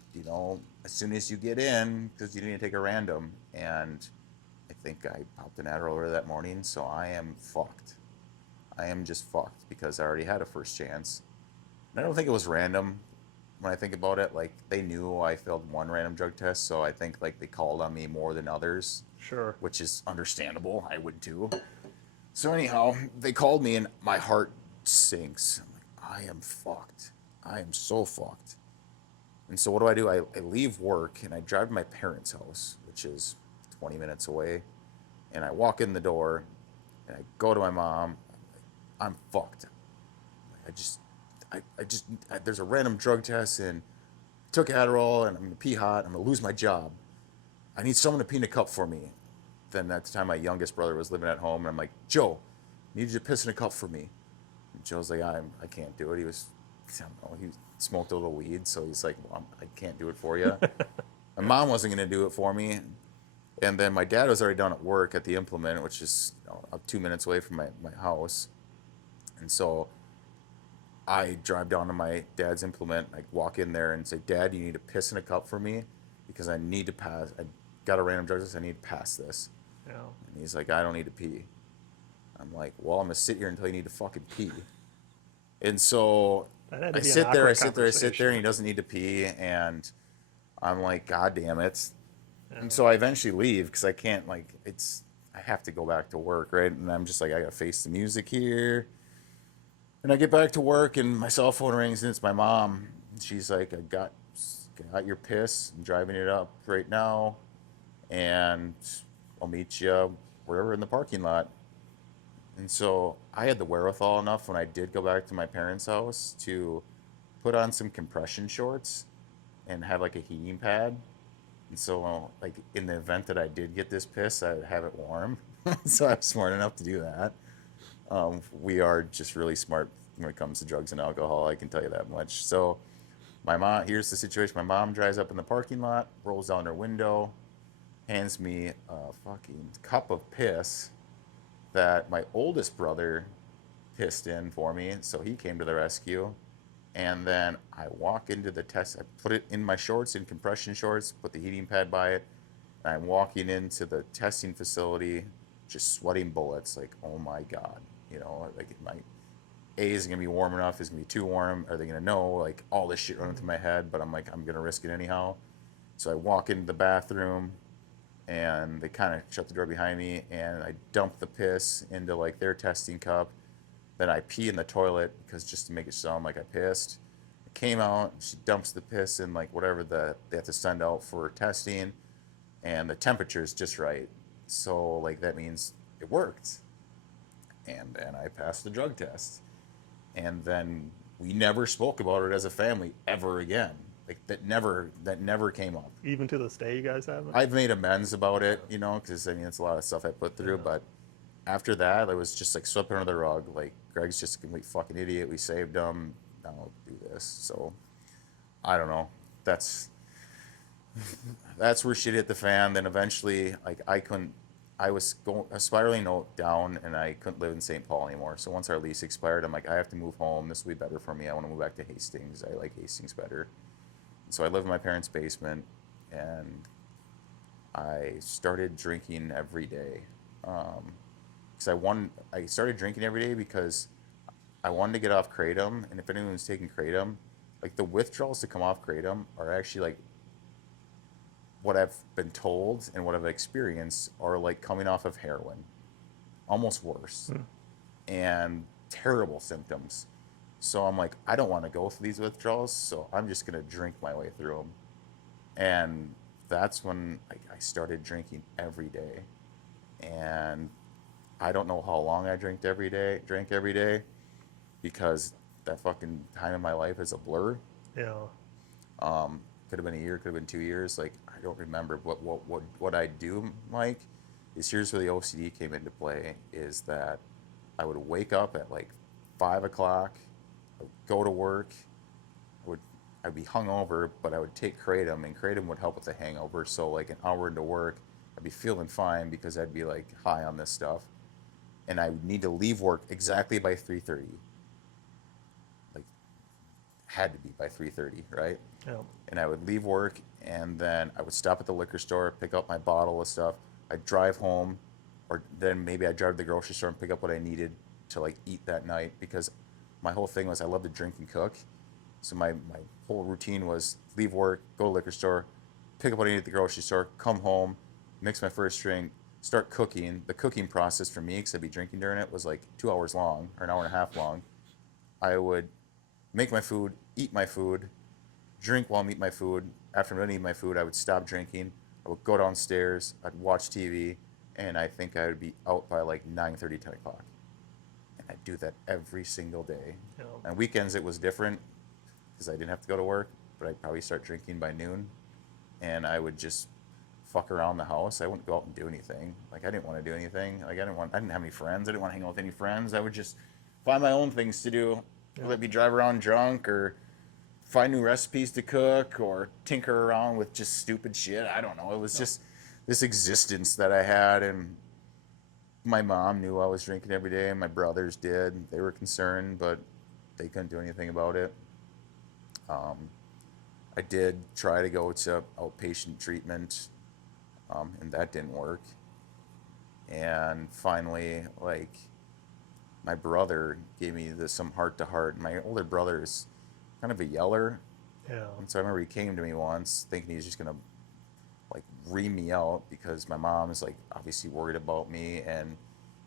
as soon as you get in, because you need to take a random. And I think I popped an Adderall earlier that morning, so I am fucked. I am just fucked because I already had a first chance. And I don't think it was random. when I think about it. Like they knew I failed one random drug test, so I think like they called on me more than others, Sure. which is understandable. I would too. So anyhow, they called me and my heart sinks. I'm like, I am fucked. I am so fucked. And so what do? I leave work and I drive to my parents' house, which is 20 minutes away. And I walk in the door and I go to my mom. I'm fucked. I just, there's a random drug test and took Adderall and I'm gonna pee hot. I'm gonna lose my job. I need someone to pee in a cup for me. Then at the time, my youngest brother was living at home, and I'm like, Joe, I need you to piss in a cup for me. And Joe's like, I can't do it. He was, I don't know, he smoked a little weed, so he's like, well, I can't do it for you. My mom wasn't gonna do it for me, and then my dad was already done at work at the implement, which is up 2 minutes away from my house, and so I drive down to my dad's implement. I walk in there and say, Dad, you need to piss in a cup for me because I need to pass. I got a random drug test. I need to pass this. Yeah. And he's like, I don't need to pee. I'm like, well, I'm going to sit here until you need to fucking pee. And so That had to I be an sit there, I awkward sit there, I sit there, conversation. and he doesn't need to pee. And I'm like, God damn it. Yeah. And so I eventually leave because I can't, like, I have to go back to work, right? And I'm just like, I got to face the music here. And I get back to work and my cell phone rings and it's my mom. She's like, I got your piss. I'm driving it up right now. And I'll meet you wherever in the parking lot. And so I had the wherewithal enough when I did go back to my parents' house to put on some compression shorts and have like a heating pad. And so, like, in the event that I did get this piss, I'd have it warm. So I'm smart enough to do that. We are just really smart when it comes to drugs and alcohol. I can tell you that much. So, my mom. Here's the situation. My mom drives up in the parking lot, rolls down her window, hands me a fucking cup of piss that my oldest brother pissed in for me. So he came to the rescue. And then I walk into the test. I put it in my shorts, in compression shorts, put the heating pad by it. And I'm walking into the testing facility, just sweating bullets. Like, oh my God. Like my A, is it gonna be warm enough? Is it gonna be too warm? Are they gonna know? Like all this shit running through my head, but I'm like, I'm gonna risk it anyhow. So I walk into the bathroom and they kind of shut the door behind me and I dump the piss into like their testing cup. Then I pee in the toilet because just to make it sound like I pissed. I came out, she dumps the piss in like whatever they have to send out for testing, and the temperature is just right. So like that means it worked. And then I passed the drug test. And then we never spoke about it as a family ever again. Like that never came up. Even to this day, you guys haven't. I've made amends about it, because I mean it's a lot of stuff I put through, Yeah. but after that it was just like swept under the rug. Like Greg's just a complete fucking idiot. We saved him. Now I'll do this. So I don't know. That's where shit hit the fan. Then eventually, like I was going spiraling down, and I couldn't live in St. Paul anymore. So once our lease expired, I'm like, I have to move home. This will be better for me. I want to move back to Hastings. I like Hastings better. So I live in my parents' basement, and I started drinking every day. Because I started drinking every day because I wanted to get off kratom, and if anyone's taking kratom, like the withdrawals to come off kratom are actually like what I've been told and what I've experienced are like coming off of heroin, almost worse, and terrible symptoms. So I'm like, I don't want to go through these withdrawals, so I'm just gonna drink my way through them. And that's when I started drinking every day, and I don't know how long I drank every day, because that fucking time in my life is a blur. Yeah. Could have been a year, could have been 2 years. Like I don't remember what I do, Mike. Is here's where the OCD came into play. Is that I would wake up at like 5 o'clock, I would go to work, I'd be hungover, but I would take kratom, and kratom would help with the hangover. So like an hour into work, I'd be feeling fine because I'd be like high on this stuff, and I would need to leave work exactly by 3:30. Like had to be by 3:30, right? Yeah. And I would leave work, and then I would stop at the liquor store, pick up my bottle of stuff. I'd drive home, or then maybe I'd drive to the grocery store and pick up what I needed to like eat that night, because my whole thing was I love to drink and cook. So my whole routine was leave work, go to the liquor store, pick up what I need at the grocery store, come home, mix my first drink, start cooking. The cooking process for me, because I'd be drinking during it, was like 2 hours long or an hour and a half long. I would make my food, eat my food, drink while I'm eating my food. After I'm eating my food, I would stop drinking. I would go downstairs. I'd watch TV, and I think I would be out by like 9:30, 10 o'clock. And I'd do that every single day. Yeah. On weekends, it was different because I didn't have to go to work, but I'd probably start drinking by noon, and I would just fuck around the house. I wouldn't go out and do anything. Like I didn't want to do anything. Like I didn't have any friends. I didn't want to hang out with any friends. I would just find my own things to do. Whether it be drive around drunk or find new recipes to cook or tinker around with just stupid shit. I don't know. It was just this existence that I had, and my mom knew I was drinking every day, and my brothers did. They were concerned, but they couldn't do anything about it. I did try to go to outpatient treatment, and that didn't work. And finally, like, my brother gave me some heart to heart. My older brother is kind of a yeller, Yeah. and so I remember he came to me once thinking he was just gonna like ream me out because my mom is like obviously worried about me, and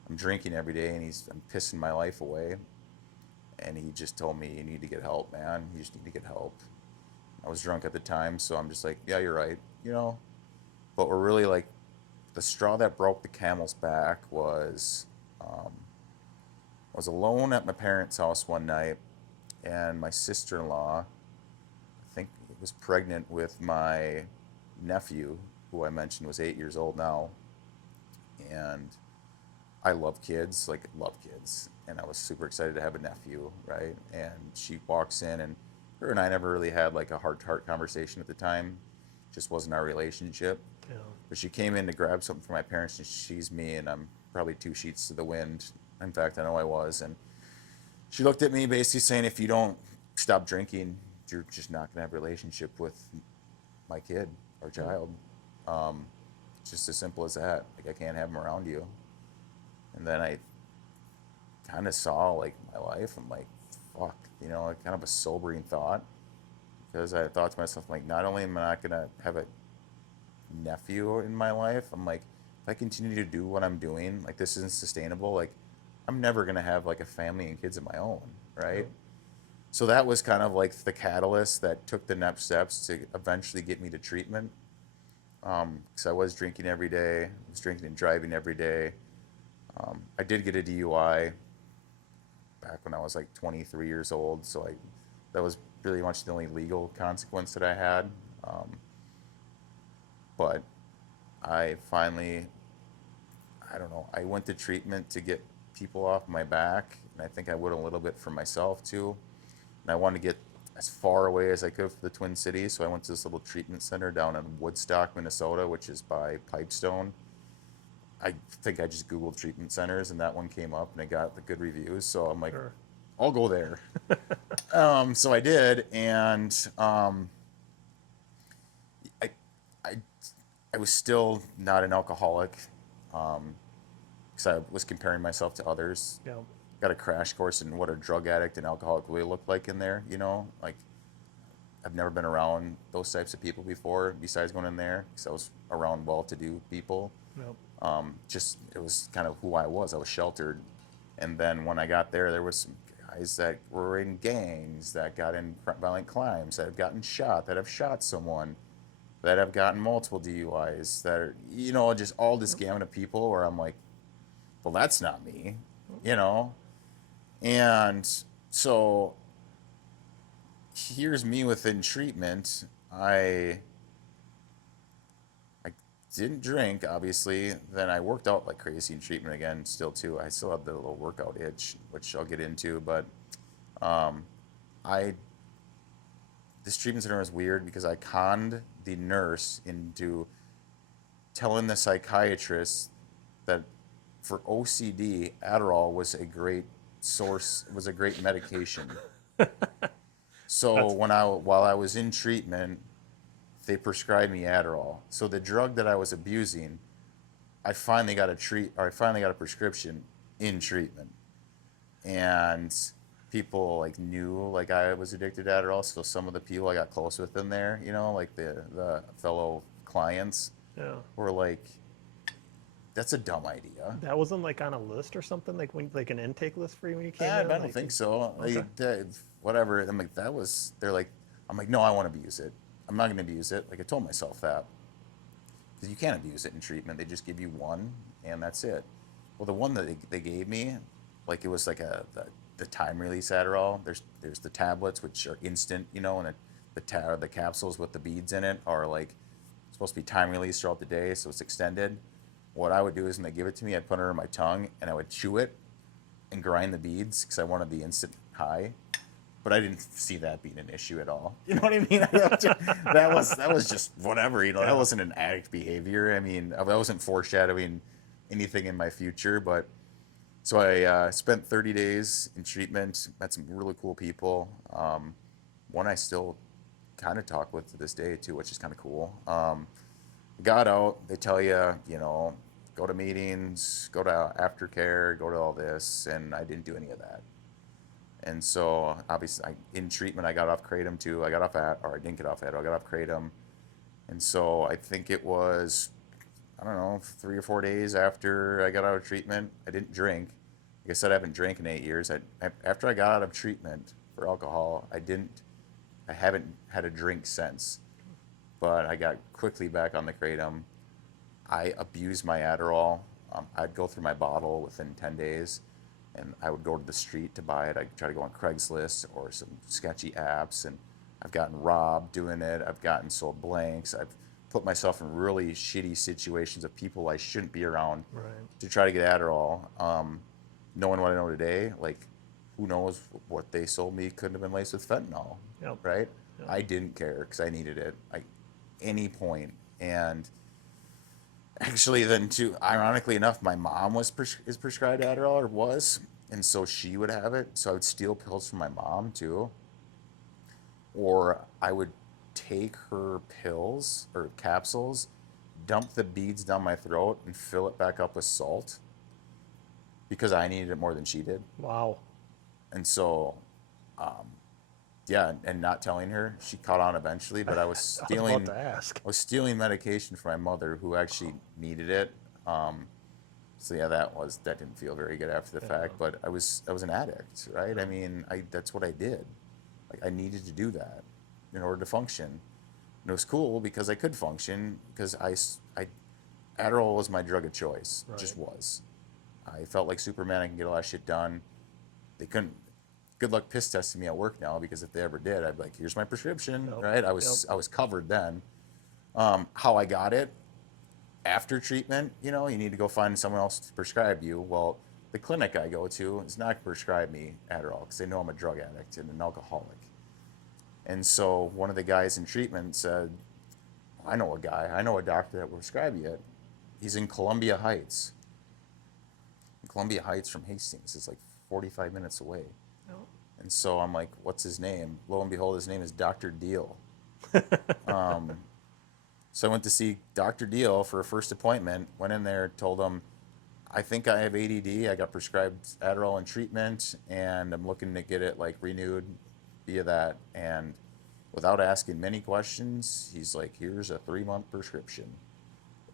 I'm drinking every day, and I'm pissing my life away. And he just told me, "You need to get help, man. You just need to get help." I was drunk at the time, so I'm just like, "Yeah, you're right," you know. But we're really like the straw that broke the camel's back was I was alone at my parents' house one night, and my sister-in-law, I think, was pregnant with my nephew, who I mentioned was 8 years old now. And I love kids, like love kids, and I was super excited to have a nephew, right? And she walks in, and her and I never really had like a heart-to-heart conversation at the time. Just wasn't our relationship. Yeah. But she came in to grab something for my parents, and she's me, and I'm probably two sheets to the wind. In fact, I know I was. And she looked at me basically saying, if you don't stop drinking, you're just not going to have a relationship with my kid or child. It's just as simple as that. Like, I can't have them around you. And then I kind of saw, like, my life. I'm like, fuck, you know, like, kind of a sobering thought. Because I thought to myself, like, not only am I not going to have a nephew in my life, I'm like, if I continue to do what I'm doing, like, this isn't sustainable. Like, I'm never going to have, like, a family and kids of my own, right? So that was kind of like the catalyst that took the next steps to eventually get me to treatment. Because I was drinking every day, I was drinking and driving every day. I did get a DUI back when I was like 23 years old, so that was really much the only legal consequence that I had. But I finally, I don't know, I went to treatment to get people off my back, and I think I would a little bit for myself too. And I wanted to get as far away as I could from the Twin Cities, so I went to this little treatment center down in Woodstock, Minnesota, which is by Pipestone. I think I just Googled treatment centers, and that one came up, and it got the good reviews. So I'm like, Sure. I'll go there. So I did, and I, I, I was still not an alcoholic, because I was comparing myself to others. Yeah. Got a crash course in what a drug addict and alcoholic really look like in there. You know, like I've never been around those types of people before. Besides going in there, because I was around well-to-do people. Yeah. Just it was kind of who I was. I was sheltered, and then when I got there, there was some guys that were in gangs that got in violent crimes, that have gotten shot, that have shot someone, that have gotten multiple DUIs, that are, you know, just all this gamut of people. Where I'm like, well, that's not me, you know. And so here's me within treatment. I didn't drink, obviously. Then I worked out like crazy in treatment again, still too. I still have the little workout itch, which I'll get into. But I this treatment center was weird because I conned the nurse into telling the psychiatrist that for OCD, Adderall was a great source, was a great medication. So while I was in treatment, they prescribed me Adderall. So the drug that I was abusing, I finally got a prescription in treatment. And people like knew like I was addicted to Adderall. So some of the people I got close with in there, you know, like the fellow clients Yeah. were like, "That's a dumb idea." That wasn't like on a list or something, like when like an intake list for you when you came I in. don't Like, think so. okay. Whatever. I'm like, that was. They're like, I'm like, no, I want to abuse it. I'm not going to abuse it. Like I told myself that because you can't abuse it in treatment. They just give you one, and that's it. Well, the one that they gave me, like it was like the time release Adderall. There's the tablets which are instant, you know, and the capsules with the beads in it are like supposed to be time release throughout the day, so it's extended. What I would do is when they give it to me, I'd put it under my tongue and I would chew it and grind the beads because I wanted the instant high. But I didn't see that being an issue at all. You know what I mean? That was just whatever. You know, that wasn't an addict behavior. I mean, I wasn't foreshadowing anything in my future. But so I spent 30 days in treatment. Met some really cool people. One I still kind of talk with to this day too, which is kind of cool. Got out. They tell you, you know, go to meetings, go to aftercare, go to all this, and I didn't do any of that. And so obviously in treatment, I got off kratom too. Or I didn't get off Adderall. I got off kratom. And so I think it was, I don't know, 3 or 4 days after I got out of treatment. I didn't drink. Like I said, I haven't drank in 8 years. After I got out of treatment for alcohol, I haven't had a drink since. But I got quickly back on the kratom. I abused my Adderall. I'd go through my bottle within 10 days and I would go to the street to buy it. I'd try to go on Craigslist or some sketchy apps, and I've gotten robbed doing it. I've gotten sold blanks. I've put myself in really shitty situations of people I shouldn't be around Right. to try to get Adderall. Knowing what I know today, like who knows what they sold me couldn't have been laced with fentanyl, Yep. right? Yep. I didn't care because I needed it at any point. And actually, then too, ironically enough, my mom is prescribed Adderall or was, and so she would have it. So I would steal pills from my mom too, or I would take her pills or capsules, dump the beads down my throat, and fill it back up with salt because I needed it more than she did. Wow. And so, yeah, and not telling her, she caught on eventually. But I was I was about to ask. I was stealing medication from my mother who actually needed it. So yeah, that didn't feel very good after the fact. But I was an addict, right? I mean, that's what I did. Like I needed to do that in order to function. And it was cool because I could function because Adderall was my drug of choice. It just was. I felt like Superman. I can get a lot of shit done. They couldn't. Good luck piss testing me at work now because if they ever did, I'd be like, "Here's my prescription." Yep. Right? I was covered then. How I got it after treatment, you know, you need to go find someone else to prescribe you. Well, the clinic I go to is not going to prescribe me Adderall because they know I'm a drug addict and an alcoholic. And so one of the guys in treatment said, I know a doctor that will prescribe you it. He's in Columbia Heights. Columbia Heights from Hastings is like 45 minutes away. Yep. And so I'm like, what's his name? Lo and behold, his name is Dr. Deal. So I went to see Dr. Deal for a first appointment, went in there, told him, I think I have ADD. I got prescribed Adderall and treatment, and I'm looking to get it like renewed via that. And without asking many questions, he's like, here's a 3-month prescription.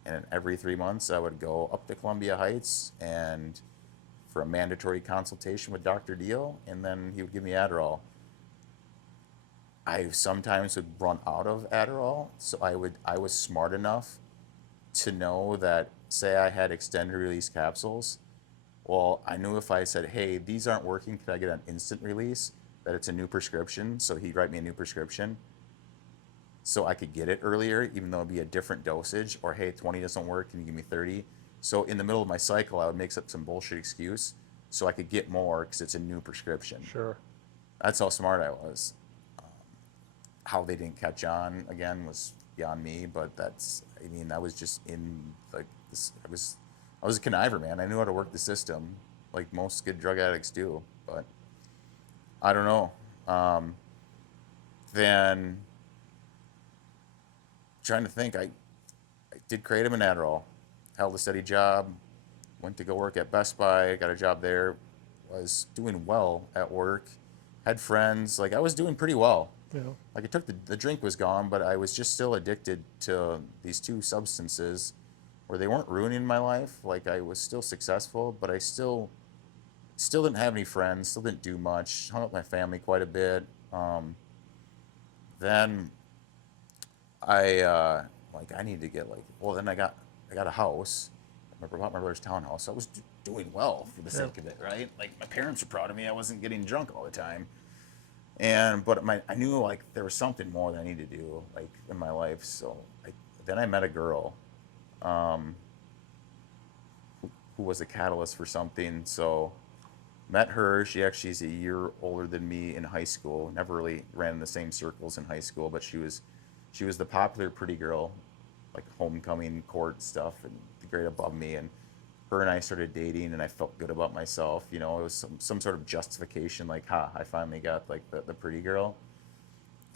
And every 3 months, I would go up to Columbia Heights and for a mandatory consultation with Dr. Deal, and then he would give me Adderall. I sometimes would run out of Adderall, so I was smart enough to know that, say I had extended release capsules, well, I knew if I said, hey, these aren't working, can I get an instant release, that it's a new prescription, so he'd write me a new prescription, so I could get it earlier, even though it'd be a different dosage, or hey, 20 doesn't work, can you give me 30? So in the middle of my cycle, I would make up some bullshit excuse so I could get more because it's a new prescription. Sure. That's how smart I was. How they didn't catch on again was beyond me, but I was just in like this. I was a conniver, man. I knew how to work the system, like most good drug addicts do. But I don't know. Then trying to think, I did kratom and Adderall, held a steady job, went to go work at Best Buy, got a job there, was doing well at work. had friends. Like I was doing pretty well. You know. Like I took the drink was gone, but I was just still addicted to these two substances where they weren't ruining my life. Like I was still successful, but I still didn't have any friends, still didn't do much. Hung out with my family quite a bit. Then like I need to get like well then I got a house. I bought my brother's townhouse. So I was doing well for the Yeah. sake of it, right? Like my parents were proud of me. I wasn't getting drunk all the time. But I knew like there was something more that I needed to do like in my life. So then I met a girl um, who was a catalyst for something. So met her. She actually is a year older than me in high school. Never really ran in the same circles in high school, but she was the popular pretty girl, like homecoming court stuff, and the grade above me. And her and I started dating, and I felt good about myself. You know, it was some sort of justification, like, ha, I finally got like the pretty girl.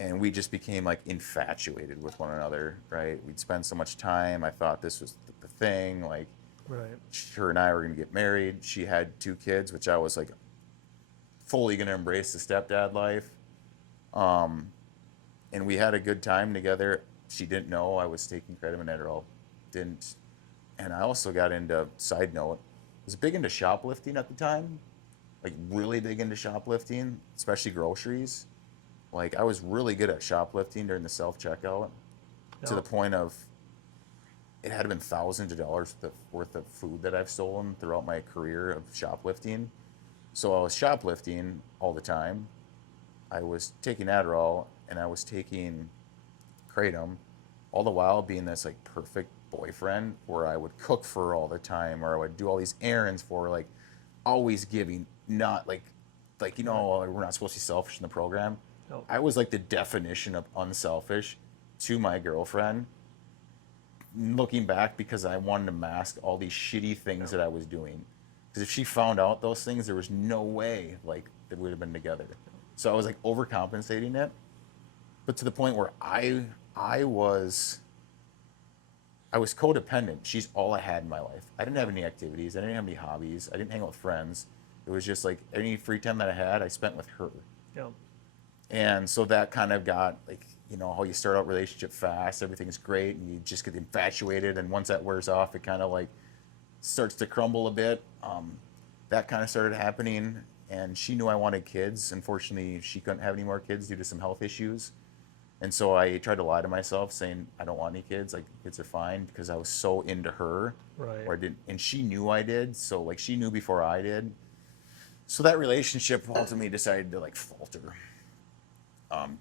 And we just became like infatuated with one another, right? We'd spend so much time. I thought this was the thing. Like, Right. her and I were gonna get married. She had two kids, which I was like fully gonna embrace the stepdad life. Um, and we had a good time together. She didn't know I was taking Kratom and Adderall. Didn't. And I also got into, side note, was big into shoplifting at the time, like really big into shoplifting, especially groceries. Like I was really good at shoplifting during the self checkout to Yeah. the point of it had been thousands of dollars worth of food that I've stolen throughout my career of shoplifting. So I was shoplifting all the time. I was taking Adderall and I was taking Kratom, all the while being this like perfect boyfriend where I would cook for her all the time or I would do all these errands for her, like always giving, not like Right. we're not supposed to be selfish in the program. No. I was like the definition of unselfish to my girlfriend. Looking back, because I wanted to mask all these shitty things that I was doing. Because if she found out those things, there was no way like that we would have been together. So I was like overcompensating it, but to the point where I was I was codependent. She's all I had in my life. I didn't have any activities. I didn't have any hobbies. I didn't hang out with friends. It was just like any free time that I had, I spent with her. Yeah. And so that kind of got like, how you start out relationship fast, everything's great, and you just get infatuated, and once that wears off, it kind of like starts to crumble a bit. That kind of started happening, and she knew I wanted kids. Unfortunately, she couldn't have any more kids due to some health issues. And so I tried to lie to myself, saying I don't want any kids. Like kids are fine, because I was so into her, Right. or I didn't, and she knew I did. So like she knew before I did. So that relationship ultimately decided to like falter.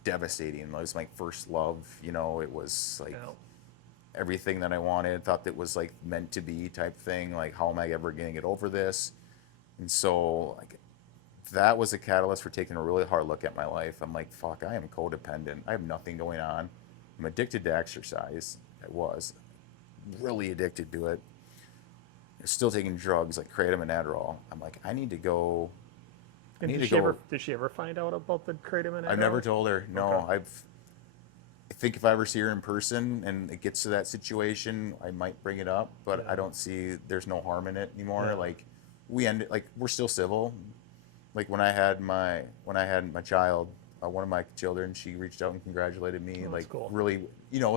Devastating. It was my first love. It was like Yeah. everything that I wanted. Thought that was like meant to be type thing. Like how am I ever going to get over this? And so like that was a catalyst for taking a really hard look at my life. I'm like, fuck, I am codependent. I have nothing going on. I'm addicted to exercise. I was really addicted to it. Still taking drugs like Kratom and Adderall. I'm like, I need to go. I And need did to she ever go. did she ever find out about the kratom and I've Adderall? never told her. No, Okay. I think if I ever see her in person and it gets to that situation, I might bring it up. But Yeah. I don't see there's no harm in it anymore. Yeah. Like we're still civil. Like when I had my child, one of my children, she reached out and congratulated me. Oh, that's Like cool. really,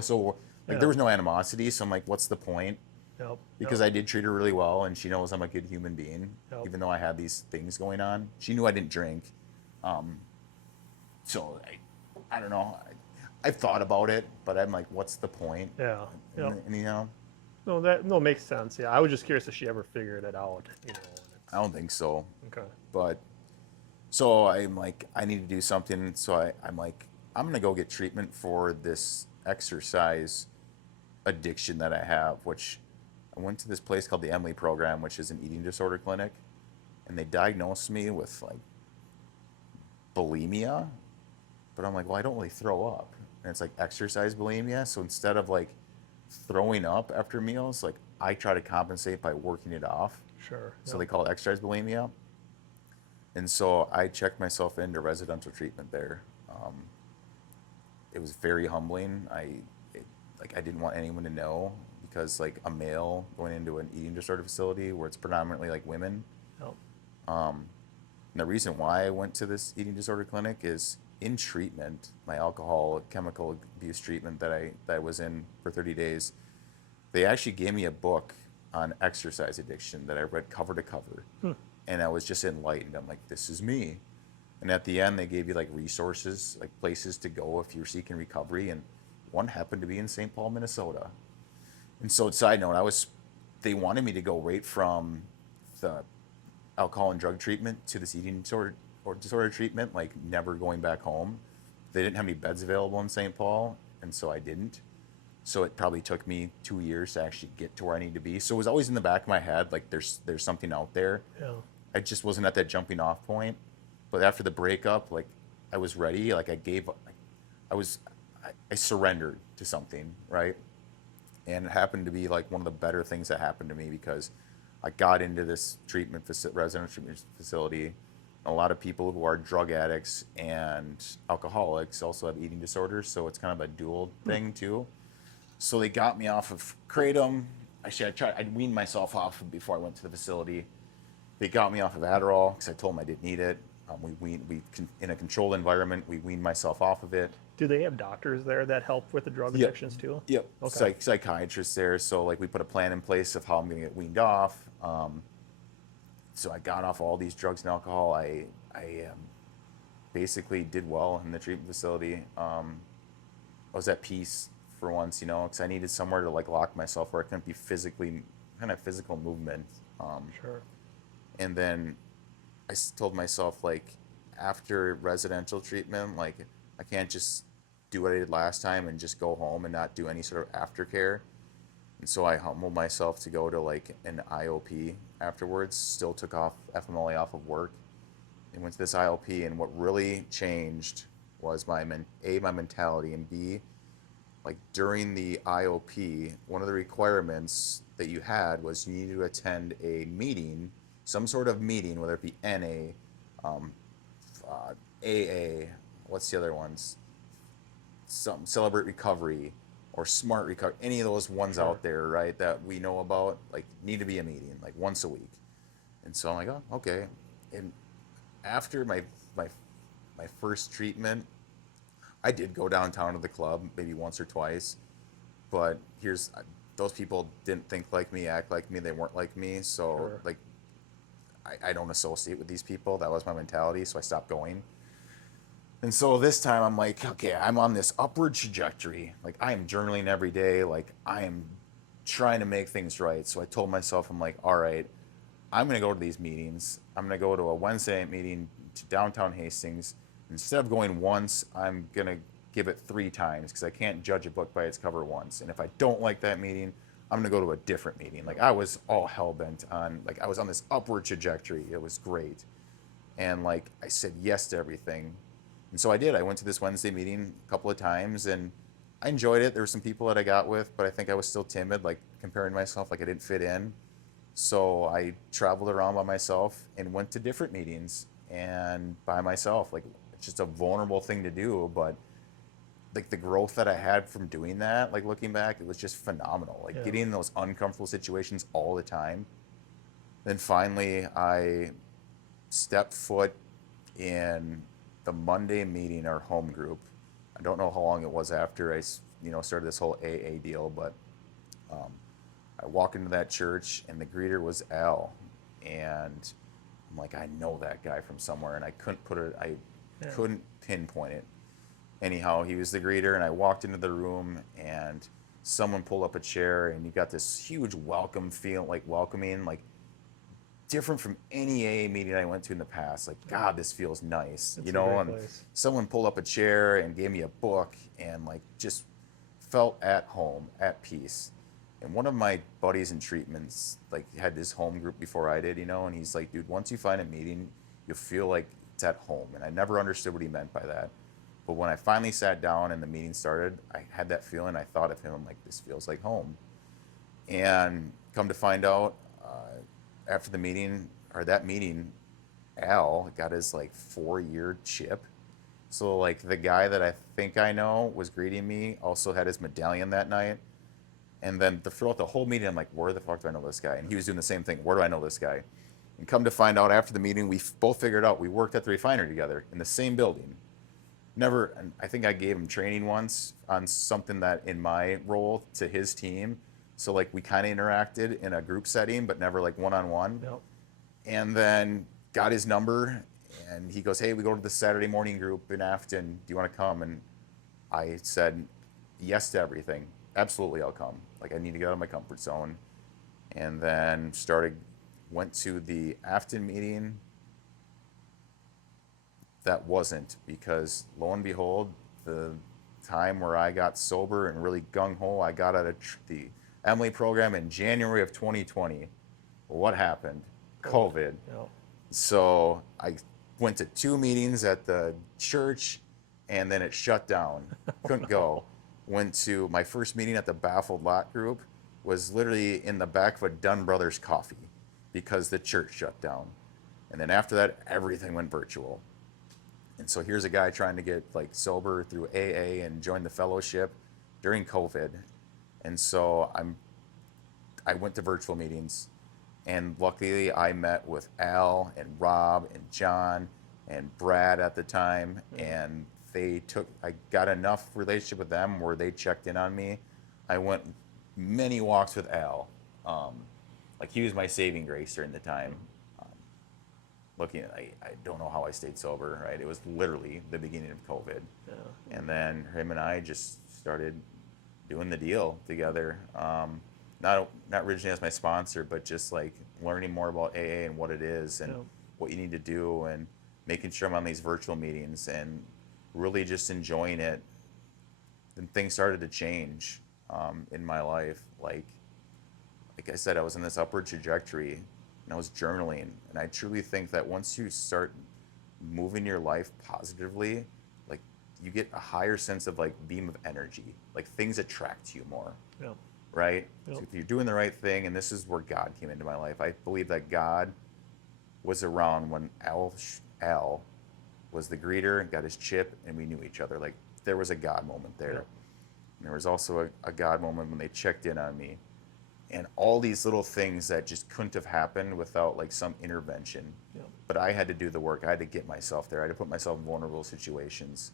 so like Yeah. there was no animosity. So I'm like, what's the point? Yep. Because Yep. I did treat her really well, and she knows I'm a good human being, Yep. even though I had these things going on. She knew I didn't drink, um, so I don't know. I've thought about it, but I'm like, what's the point? Yeah. Yep. And, No, makes sense. Yeah, I was just curious if she ever figured it out. And I don't think so. okay. But so I'm like, I need to do something. So I'm like, I'm gonna go get treatment for this exercise addiction that I have, which I went to this place called the Emily Program, which is an eating disorder clinic, and they diagnosed me with like bulimia. But I'm like, well, I don't really throw up, and it's like exercise bulimia. So instead of like throwing up after meals, like I try to compensate by working it off. Sure. So Yep. they call it exercise bulimia. And so I checked myself into residential treatment there. It was very humbling. I didn't want anyone to know, because like a male going into an eating disorder facility where it's predominantly like women, Yep. And the reason why I went to this eating disorder clinic is in treatment, my alcohol chemical abuse treatment that I was in for 30 days. They actually gave me a book on exercise addiction that I read cover to cover, and I was just enlightened. I'm like, this is me. And at the end, they gave you like resources, like places to go if you're seeking recovery, and one happened to be in St. Paul, Minnesota. And so, side note, they wanted me to go right from the alcohol and drug treatment to this eating disorder treatment, like never going back home. They didn't have any beds available in St. Paul, and so I didn't. So it probably took me 2 years to actually get to where I need to be. So it was always in the back of my head, like there's something out there. Yeah. I just wasn't at that jumping off point. But after the breakup, like I was ready. Like I surrendered to something, right? And it happened to be like one of the better things that happened to me because I got into this residential treatment facility. A lot of people who are drug addicts and alcoholics also have eating disorders, so it's kind of a dual thing too. So they got me off of kratom. Actually, I weaned myself off before I went to the facility. They got me off of Adderall because I told them I didn't need it. In a controlled environment, we weaned myself off of it. Do they have doctors there that help with the drug addictions too? Yep. Okay. Psychiatrists there. So like we put a plan in place of how I'm going to get weaned off. So I got off all these drugs and alcohol. I basically did well in the treatment facility. I was at peace for once, because I needed somewhere to like lock myself where I couldn't be physical movement. Sure. And then I told myself, like, after residential treatment, like, I can't just do what I did last time and just go home and not do any sort of aftercare. And so I humbled myself to go to like an IOP afterwards, still took off FMLA off of work and went to this IOP. And what really changed was my mentality, and B, like during the IOP, one of the requirements that you had was you needed to attend a meeting, some sort of meeting, whether it be NA, AA, what's the other ones? Some Celebrate Recovery or Smart Recovery, any of those ones out there, right, that we know about, like need to be a meeting, like once a week. And so I'm like, oh, okay. And after my first treatment, I did go downtown to the club maybe once or twice, but those people didn't think like me, act like me, they weren't like me, so like I don't associate with these people. That was my mentality, so I stopped going. And so this time I'm like, okay, I'm on this upward trajectory. Like I am journaling every day. Like I am trying to make things right. So I told myself, I'm like, all right, I'm going to go to these meetings. I'm going to go to a Wednesday night meeting to downtown Hastings. Instead of going once, I'm going to give it 3 times because I can't judge a book by its cover once. And if I don't like that meeting, I'm going to go to a different meeting. Like I was all hell-bent on, like I was on this upward trajectory. It was great. And like I said yes to everything. And so I did. I went to this Wednesday meeting a couple of times and I enjoyed it. There were some people that I got with, but I think I was still timid, like comparing myself, like I didn't fit in. So I traveled around by myself and went to different meetings and by myself. Like it's just a vulnerable thing to do, but like the growth that I had from doing that, like looking back, it was just phenomenal. Like getting in those uncomfortable situations all the time. Then finally I stepped foot in the Monday meeting, our home group. I don't know how long it was after I started this whole AA deal, but I walk into that church and the greeter was Al, and I'm like, I know that guy from somewhere, and I couldn't pinpoint it. Anyhow, he was the greeter, and I walked into the room, and someone pulled up a chair, and you got this huge welcome feel, like welcoming, like different from any AA meeting I went to in the past. Like, God, this feels nice, It's a great and place. someone pulled up a chair and gave me a book and like just felt at home, at peace. And one of my buddies in treatments like had this home group before I did, and he's like, dude, once you find a meeting, you'll feel like it's at home. And I never understood what he meant by that. But when I finally sat down and the meeting started, I had that feeling. I thought of him. I'm like, this feels like home. And come to find out, after the meeting, or that meeting, Al got his like 4-year chip. So like the guy that I think I know was greeting me also had his medallion that night. And then throughout the whole meeting, I'm like, where the fuck do I know this guy? And he was doing the same thing. Where do I know this guy? And come to find out after the meeting, we both figured out we worked at the refinery together in the same building. Never, and I think I gave him training once on something that in my role to his team. So like we kind of interacted in a group setting, but never like one-on-one. Yep. And then got his number, and he goes, "Hey, we go to the Saturday morning group in Afton. Do you want to come?" And I said yes to everything. Absolutely, I'll come. Like I need to get out of my comfort zone. And then went to the Afton meeting. That wasn't, because lo and behold, the time where I got sober and really gung-ho, I got out of the Emily program in January of 2020. What happened? COVID. Yep. So I went to 2 meetings at the church, and then it shut down. Couldn't go. Went to my first meeting at the Baffled Lot group, was literally in the back of a Dunn Brothers coffee because the church shut down. And then after that, everything went virtual. And so here's a guy trying to get like sober through AA and join the fellowship during COVID. And so I went to virtual meetings, and luckily I met with Al and Rob and John and Brad at the time, and I got enough relationship with them where they checked in on me. I went many walks with Al. Like he was my saving grace during the time. I don't know how I stayed sober, right? It was literally the beginning of COVID. Yeah. And then him and I just started doing the deal together. Not originally as my sponsor, but just like learning more about AA and what it is and what you need to do, and making sure I'm on these virtual meetings and really just enjoying it. Then things started to change in my life. Like I said, I was in this upward trajectory, and I was journaling. And I truly think that once you start moving your life positively, like you get a higher sense of like beam of energy, like things attract you more. Yeah. Right? Yep. So if you're doing the right thing, and this is where God came into my life. I believe that God was around when Al was the greeter and got his chip, and we knew each other. Like there was a God moment there. Yep. And there was also a God moment when they checked in on me. And all these little things that just couldn't have happened without like some intervention. Yep. But I had to do the work. I had to get myself there. I had to put myself in vulnerable situations.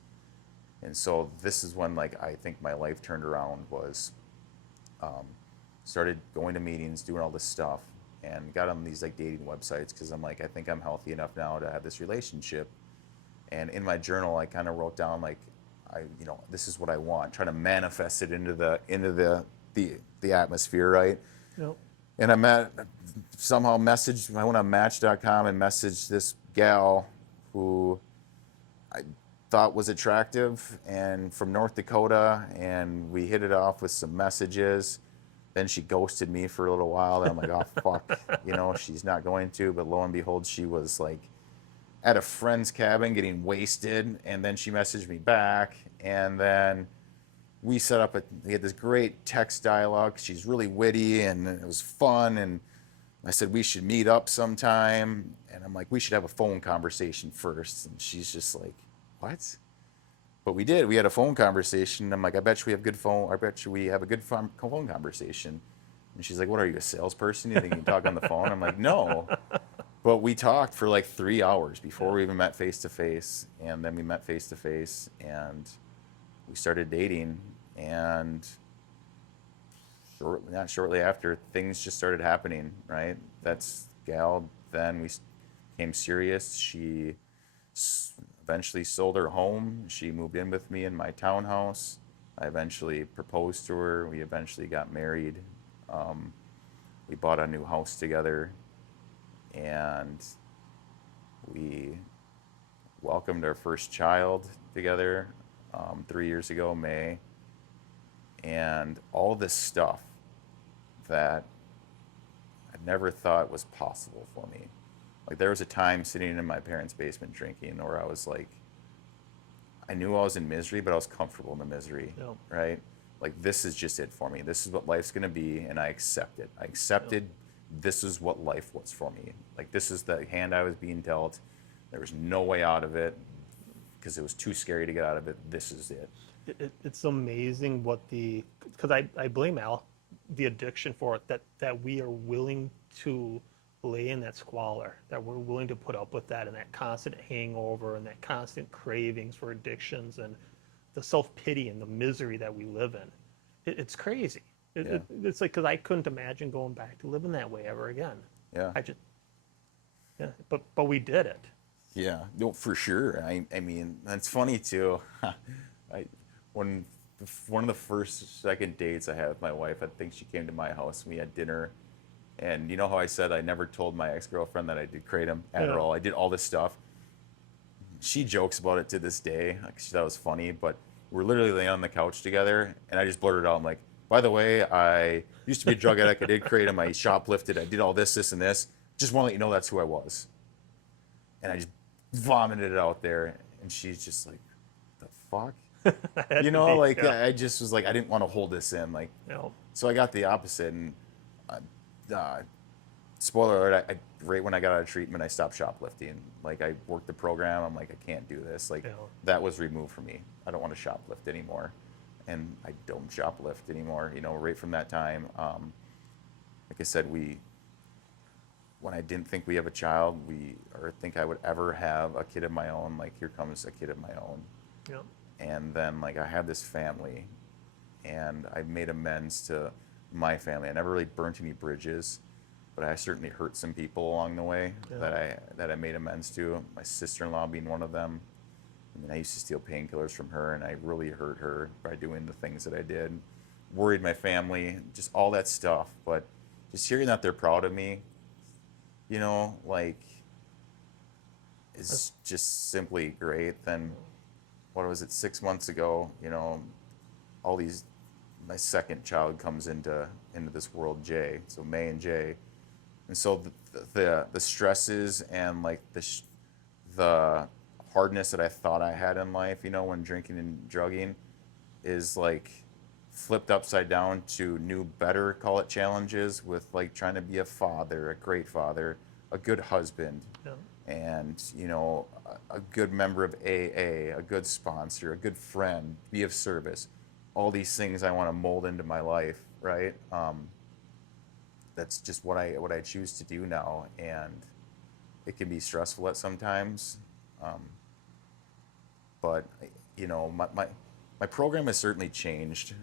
And so this is when like I think my life turned around, was started going to meetings, doing all this stuff, and got on these like dating websites because I'm like, I think I'm healthy enough now to have this relationship. And in my journal, I kind of wrote down like, this is what I want, trying to manifest it into the atmosphere, right? Yep. And I went on Match.com and messaged this gal who I thought was attractive and from North Dakota, and we hit it off with some messages. Then she ghosted me for a little while, and I'm like, oh fuck, she's not going to. But lo and behold, she was like at a friend's cabin getting wasted, and then she messaged me back, and then we had this great text dialogue. She's really witty, and it was fun, and I said we should meet up sometime, and I'm like, we should have a phone conversation first. And she's just like, what? But we did. We had a phone conversation. I'm like, I bet you we have a good phone conversation. And she's like, what are you, a salesperson? You think you can talk on the phone? I'm like, no. But we talked for like 3 hours before we even met face to face, and then we met face to face, and we started dating. And not shortly after, things just started happening, right? That's gal. Then we became serious. She eventually sold her home. She moved in with me in my townhouse. I eventually proposed to her. We eventually got married. We bought a new house together, and we welcomed our first child together 3 years ago, May. And all this stuff that I never thought was possible for me. Like there was a time sitting in my parents' basement drinking where I was like, I knew I was in misery, but I was comfortable in the misery, right? Like this is just it for me. This is what life's gonna be, and I accept it. I accepted this is what life was for me. Like this is the hand I was being dealt. There was no way out of it because it was too scary to get out of it. This is it. It's amazing because I blame Al, the addiction for it, that we are willing to belay in that squalor, that we're willing to put up with that and that constant hangover and that constant cravings for addictions and the self-pity and the misery that we live in. It's crazy. Yeah. It's like, because I couldn't imagine going back to living that way ever again. Yeah. I just, yeah, but we did it. Yeah, no, for sure. I mean, that's funny too. When one of the second dates I had with my wife, I think she came to my house and we had dinner. And you know how I said I never told my ex-girlfriend that I did kratom, Adderall, I did all this stuff. She jokes about it to this day. Like, she thought it was funny, but we're literally laying on the couch together, and I just blurted out, I'm like, by the way, I used to be a drug addict. I did kratom. I shoplifted. I did all this, this, and this. Just want to let you know that's who I was. And I just vomited it out there, and she's just like, the fuck? You know, like, yeah. I just was like, I didn't want to hold this in. Like, You know, so I got the opposite, and spoiler alert, right when I got out of treatment, I stopped shoplifting. Like, I worked the program. I'm like, I can't do this. Like, Yeah. that was removed from me. I don't want to shoplift anymore. And I don't shoplift anymore, you know, right from that time. Like I said, when I didn't think we have a child, or think I would ever have a kid of my own, like, here comes a kid of my own. yeah. And then, like, I have this family, and I made amends to my family. I never really burnt any bridges, but I certainly hurt some people along the way that I made amends to. My sister-in-law being one of them. I mean, I used to steal painkillers from her, and I really hurt her by doing the things that I did. Worried my family, just all that stuff. But just hearing that they're proud of me, you know, like, is just simply great. Then, what was it, 6 months ago, you know, my second child comes into this world, Jay. So May and Jay. And so the stresses and, like, the hardness that I thought I had in life, you know, when drinking and drugging, is, like, flipped upside down to new, better, call it, challenges with, like, trying to be a father, a great father, a good husband, Yeah. and, you know, a good member of AA, a good sponsor, a good friend, be of service. All these things I want to mold into my life, right? That's just what I choose to do now, and it can be stressful at sometimes. But, you know, my program has certainly changed,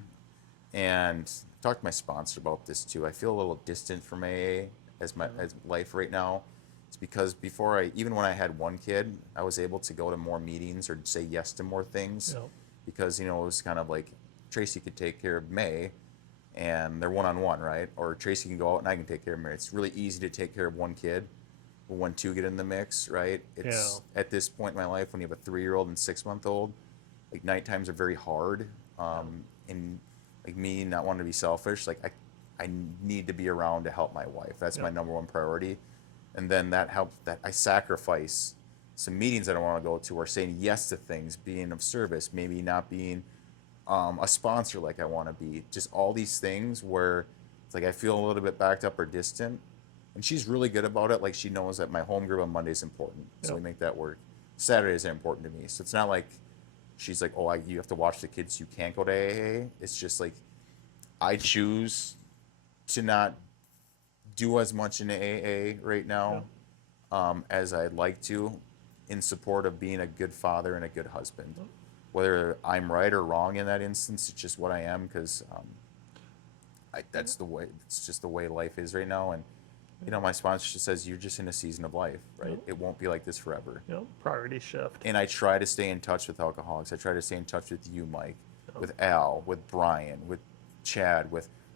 and I've talked to my sponsor about this too. I feel a little distant from AA as life right now. It's because even when I had one kid, I was able to go to more meetings or say yes to more things, Yeah. because, you know, it was kind of like Tracy could take care of May, and they're one-on-one, right? Or Tracy can go out and I can take care of May. It's really easy to take care of one kid. But when two get in the mix, right? It's at this point in my life, when you have a 3-year-old and 6-month-old, like, night times are very hard. And, like, me not wanting to be selfish, like, I need to be around to help my wife. That's my number one priority. And then that helps, that I sacrifice some meetings I don't want to go to, or saying yes to things, being of service, maybe not being a sponsor like I want to be. Just all these things where it's like I feel a little bit backed up or distant. And she's really good about it. Like, she knows that my home group on Monday is important, so we make that work. Saturdays are important to me, so it's not like she's like, oh, you have to watch the kids, you can't go to AA. It's just like, I choose to not do as much in AA right now as I'd like to, in support of being a good father and a good husband. Whether I'm right or wrong in that instance, it's just what I am, because that's the way. It's just the way life is right now. And, you know, my sponsor just says, you're just in a season of life, right? It won't be like this forever. You know, priority shift. And I try to stay in touch with alcoholics. I try to stay in touch with you, Mike, with Al, with Brian, with Chad,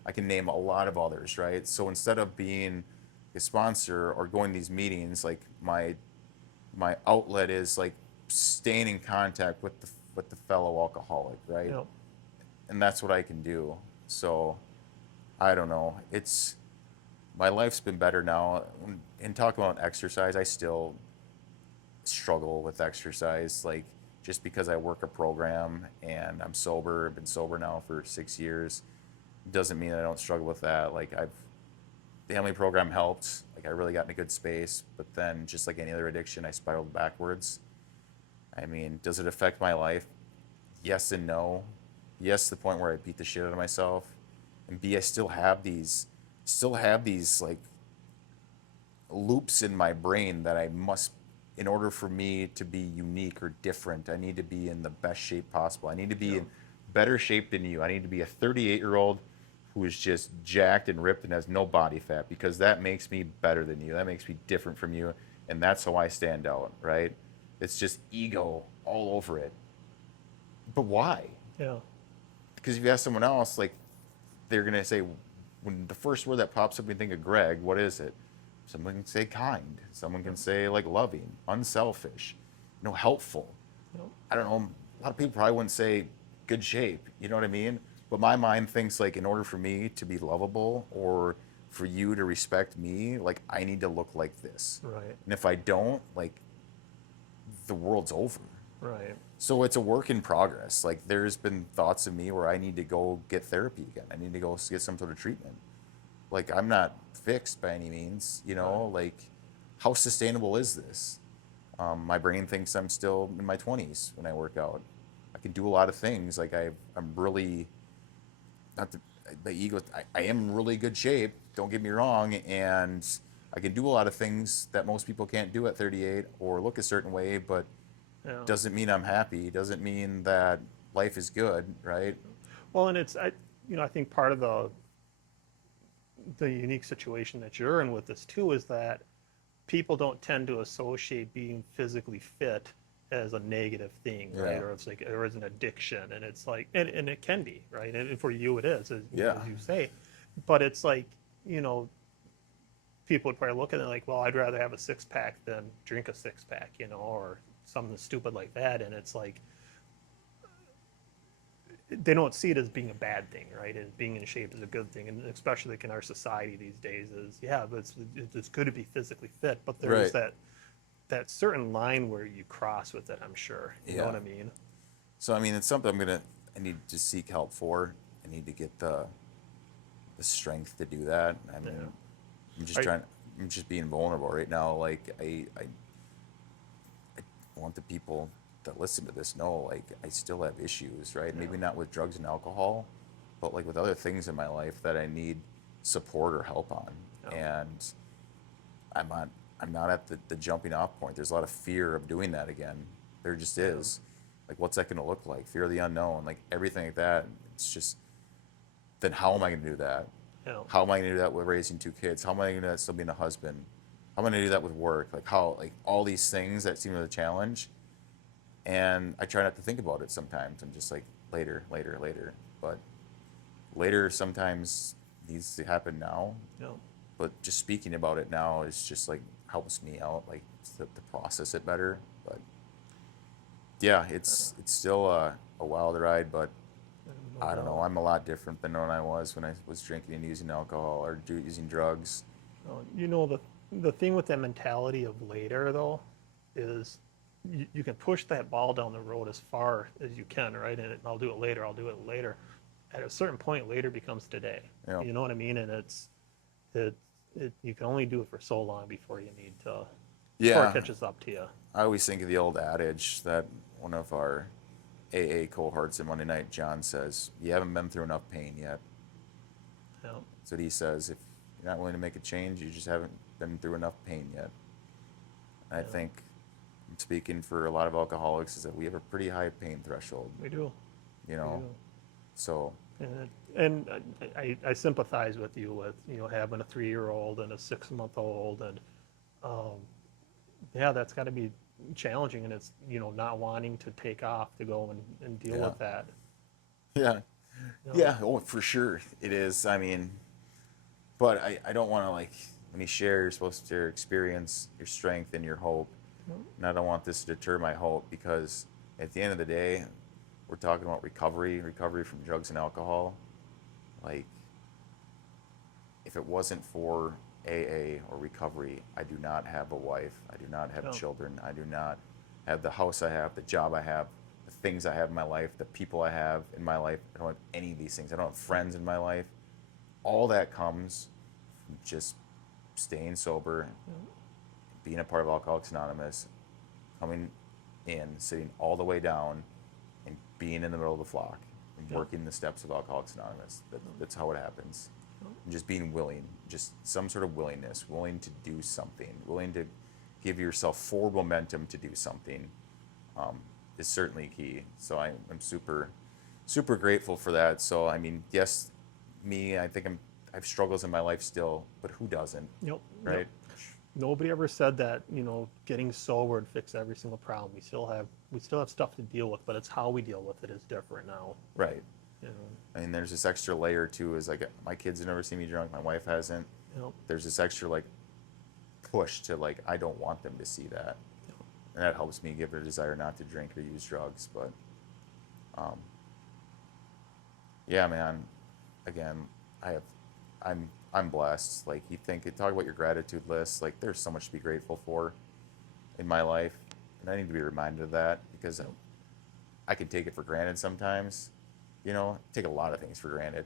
I can name a lot of others, right? So instead of being a sponsor or going to these meetings, like, my outlet is, like, staying in contact with the fellow alcoholic, right? Yeah. And that's what I can do. So I don't know. My life's been better now. In talking about exercise, I still struggle with exercise, like, just because I work a program and I'm sober. I've been sober now for 6 years. Doesn't mean I don't struggle with that. Like, the family program helped. Like, I really got in a good space, but then, just like any other addiction, I spiraled backwards. I mean, does it affect my life? Yes and no. Yes, to the point where I beat the shit out of myself, and B, I still have these like loops in my brain that I must, in order for me to be unique or different, I need to be in the best shape possible. I need to be Yeah. in better shape than you. I need to be a 38-year-old who is just jacked and ripped and has no body fat, because that makes me better than you. That makes me different from you. And that's how I stand out, right? It's just ego all over it. But why? Yeah. Because if you ask someone else, like, they're gonna say, when the first word that pops up when you think of Greg, what is it? Someone can say kind. Someone can say like loving, unselfish, helpful. Yeah. I don't know. A lot of people probably wouldn't say good shape. You know what I mean? But my mind thinks, like, in order for me to be lovable or for you to respect me, like, I need to look like this. Right. And if I don't, like, the world's over. Right. So it's a work in progress. Like, there's been thoughts of me where I need to go get therapy again. I need to go get some sort of treatment. Like, I'm not fixed by any means, like, how sustainable is this? My brain thinks I'm still in my 20s when I work out. I can do a lot of things. Like, I'm really, not the ego, I am in really good shape, don't get me wrong. And I can do a lot of things that most people can't do at 38 or look a certain way, but Yeah. doesn't mean I'm happy. Doesn't mean that life is good, right? Well, and I think part of the unique situation that you're in with this too is that people don't tend to associate being physically fit as a negative thing, right? Yeah. Or it's like, or as an addiction, and it's like, and it can be, right? And for you, it is, Yeah. as you say, but it's like, you know, people would probably look at it like, well, I'd rather have a six pack than drink a six pack, or something stupid like that, and it's like they don't see it as being a bad thing, right? And being in shape is a good thing, and especially like in our society these days is, yeah, but it's good to be physically fit, but there's Right. that certain line where you cross with it, I'm sure. You know Yeah. what I mean? So I mean, it's something I need to seek help for. I need to get the strength to do that. I mean, Yeah. I'm just Are, trying. I'm just being vulnerable right now. Like, I want the people that listen to this know, like, I still have issues, right? Yeah. Maybe not with drugs and alcohol, but like with other things in my life that I need support or help on. Yeah. And I'm not I'm not at the jumping off point. There's a lot of fear of doing that again. There just Yeah. is. Like, what's that going to look like? Fear of the unknown, like everything like that. It's just, then how am I going to do that? Yeah. How am I going to do that with raising two kids? How am I going to do that still being a husband? How am I going to do that with work? Like, how, like, all these things that seem like a challenge. And I try not to think about it sometimes. I'm just like, later, later, later. But later sometimes needs to happen now. Yeah. But just speaking about it now is just like helps me out, like, to process it better. But yeah, it's still a wild ride, but I don't know. I'm a lot different than when I was drinking and using alcohol or using drugs. The thing with that mentality of later though is you can push that ball down the road as far as you can, right? And I'll do it later. I'll do it later. At a certain point, later becomes today. Yeah. You know what I mean? And you can only do it for so long before you need to. Before Yeah, it catches up to you. I always think of the old adage that one of our AA cohorts in Monday Night, John, says, "You haven't been through enough pain yet." Yeah. That's what he says. If you're not willing to make a change, you just haven't been through enough pain yet. And I Yeah. think, speaking for a lot of alcoholics, is that we have a pretty high pain threshold, We do. you know? We do. So, And I sympathize with you with having a 3-year-old and a 6-month-old, and yeah, that's got to be challenging, and it's not wanting to take off to go and deal Yeah. with that. yeah. you know? Yeah, oh, for sure it is. I mean, but I don't want to, like, when you share, you're supposed to share experience, your strength, and your hope. And I don't want this to deter my hope, because at the end of the day, we're talking about recovery from drugs and alcohol. Like, if it wasn't for AA or recovery, I do not have a wife. I do not have No. children. I do not have the house I have, the job I have, the things I have in my life, the people I have in my life. I don't have any of these things. I don't have friends in my life. All that comes from just staying sober, being a part of Alcoholics Anonymous, coming in, sitting all the way down, and being in the middle of the flock and Yeah. working the steps of Alcoholics Anonymous. That's how it happens. and just being willing, just some sort of willingness, willing to do something, willing to give yourself forward momentum to do something, is certainly key. So I'm super grateful for that. So I mean, yes, I think I have struggles in my life still, but who doesn't, Yep. right? Yep. Nobody ever said that, getting sober would fix every single problem. We still have stuff to deal with, but it's how we deal with it is different now. Right. You know. I mean, there's this extra layer too. Is like my kids have never seen me drunk. My wife hasn't. Yep. There's this extra like push to like I don't want them to see that, and that helps me give it a desire not to drink or use drugs. But, yeah, man. Again, I'm blessed. Like you talk about your gratitude list. Like there's so much to be grateful for in my life, and I need to be reminded of that because I can take it for granted sometimes. Take a lot of things for granted.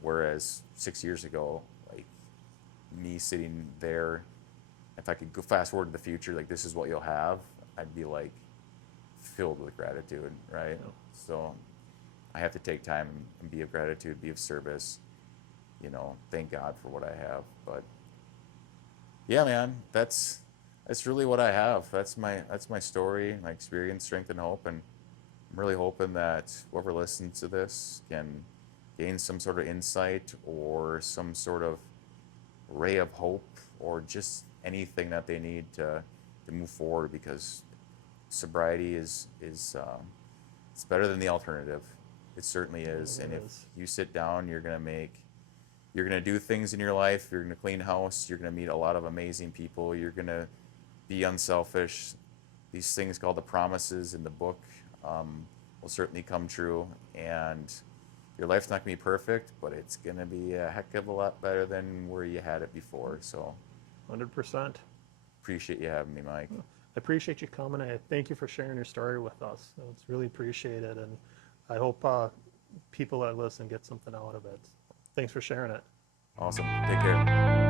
Whereas 6 years ago, like me sitting there, if I could go fast forward to the future, like this is what you'll have, I'd be like filled with gratitude, right? Yeah. So I have to take time and be of gratitude, be of service, thank God for what I have. But yeah, man, that's really what I have. That's my story, my experience, strength, and hope. And I'm really hoping that whoever listens to this can gain some sort of insight or some sort of ray of hope or just anything that they need to move forward, because sobriety is it's better than the alternative. It certainly is. It And if is. you sit down, you're gonna do things in your life. You're gonna clean house. You're gonna meet a lot of amazing people. You're gonna be unselfish. These things called the promises in the book will certainly come true. And your life's not gonna be perfect, but it's gonna be a heck of a lot better than where you had it before. So 100%. appreciate you having me, Mike. I appreciate you coming. I thank you for sharing your story with us. It's really appreciated, and I hope people that listen get something out of it. Thanks for sharing it. Awesome. Take care.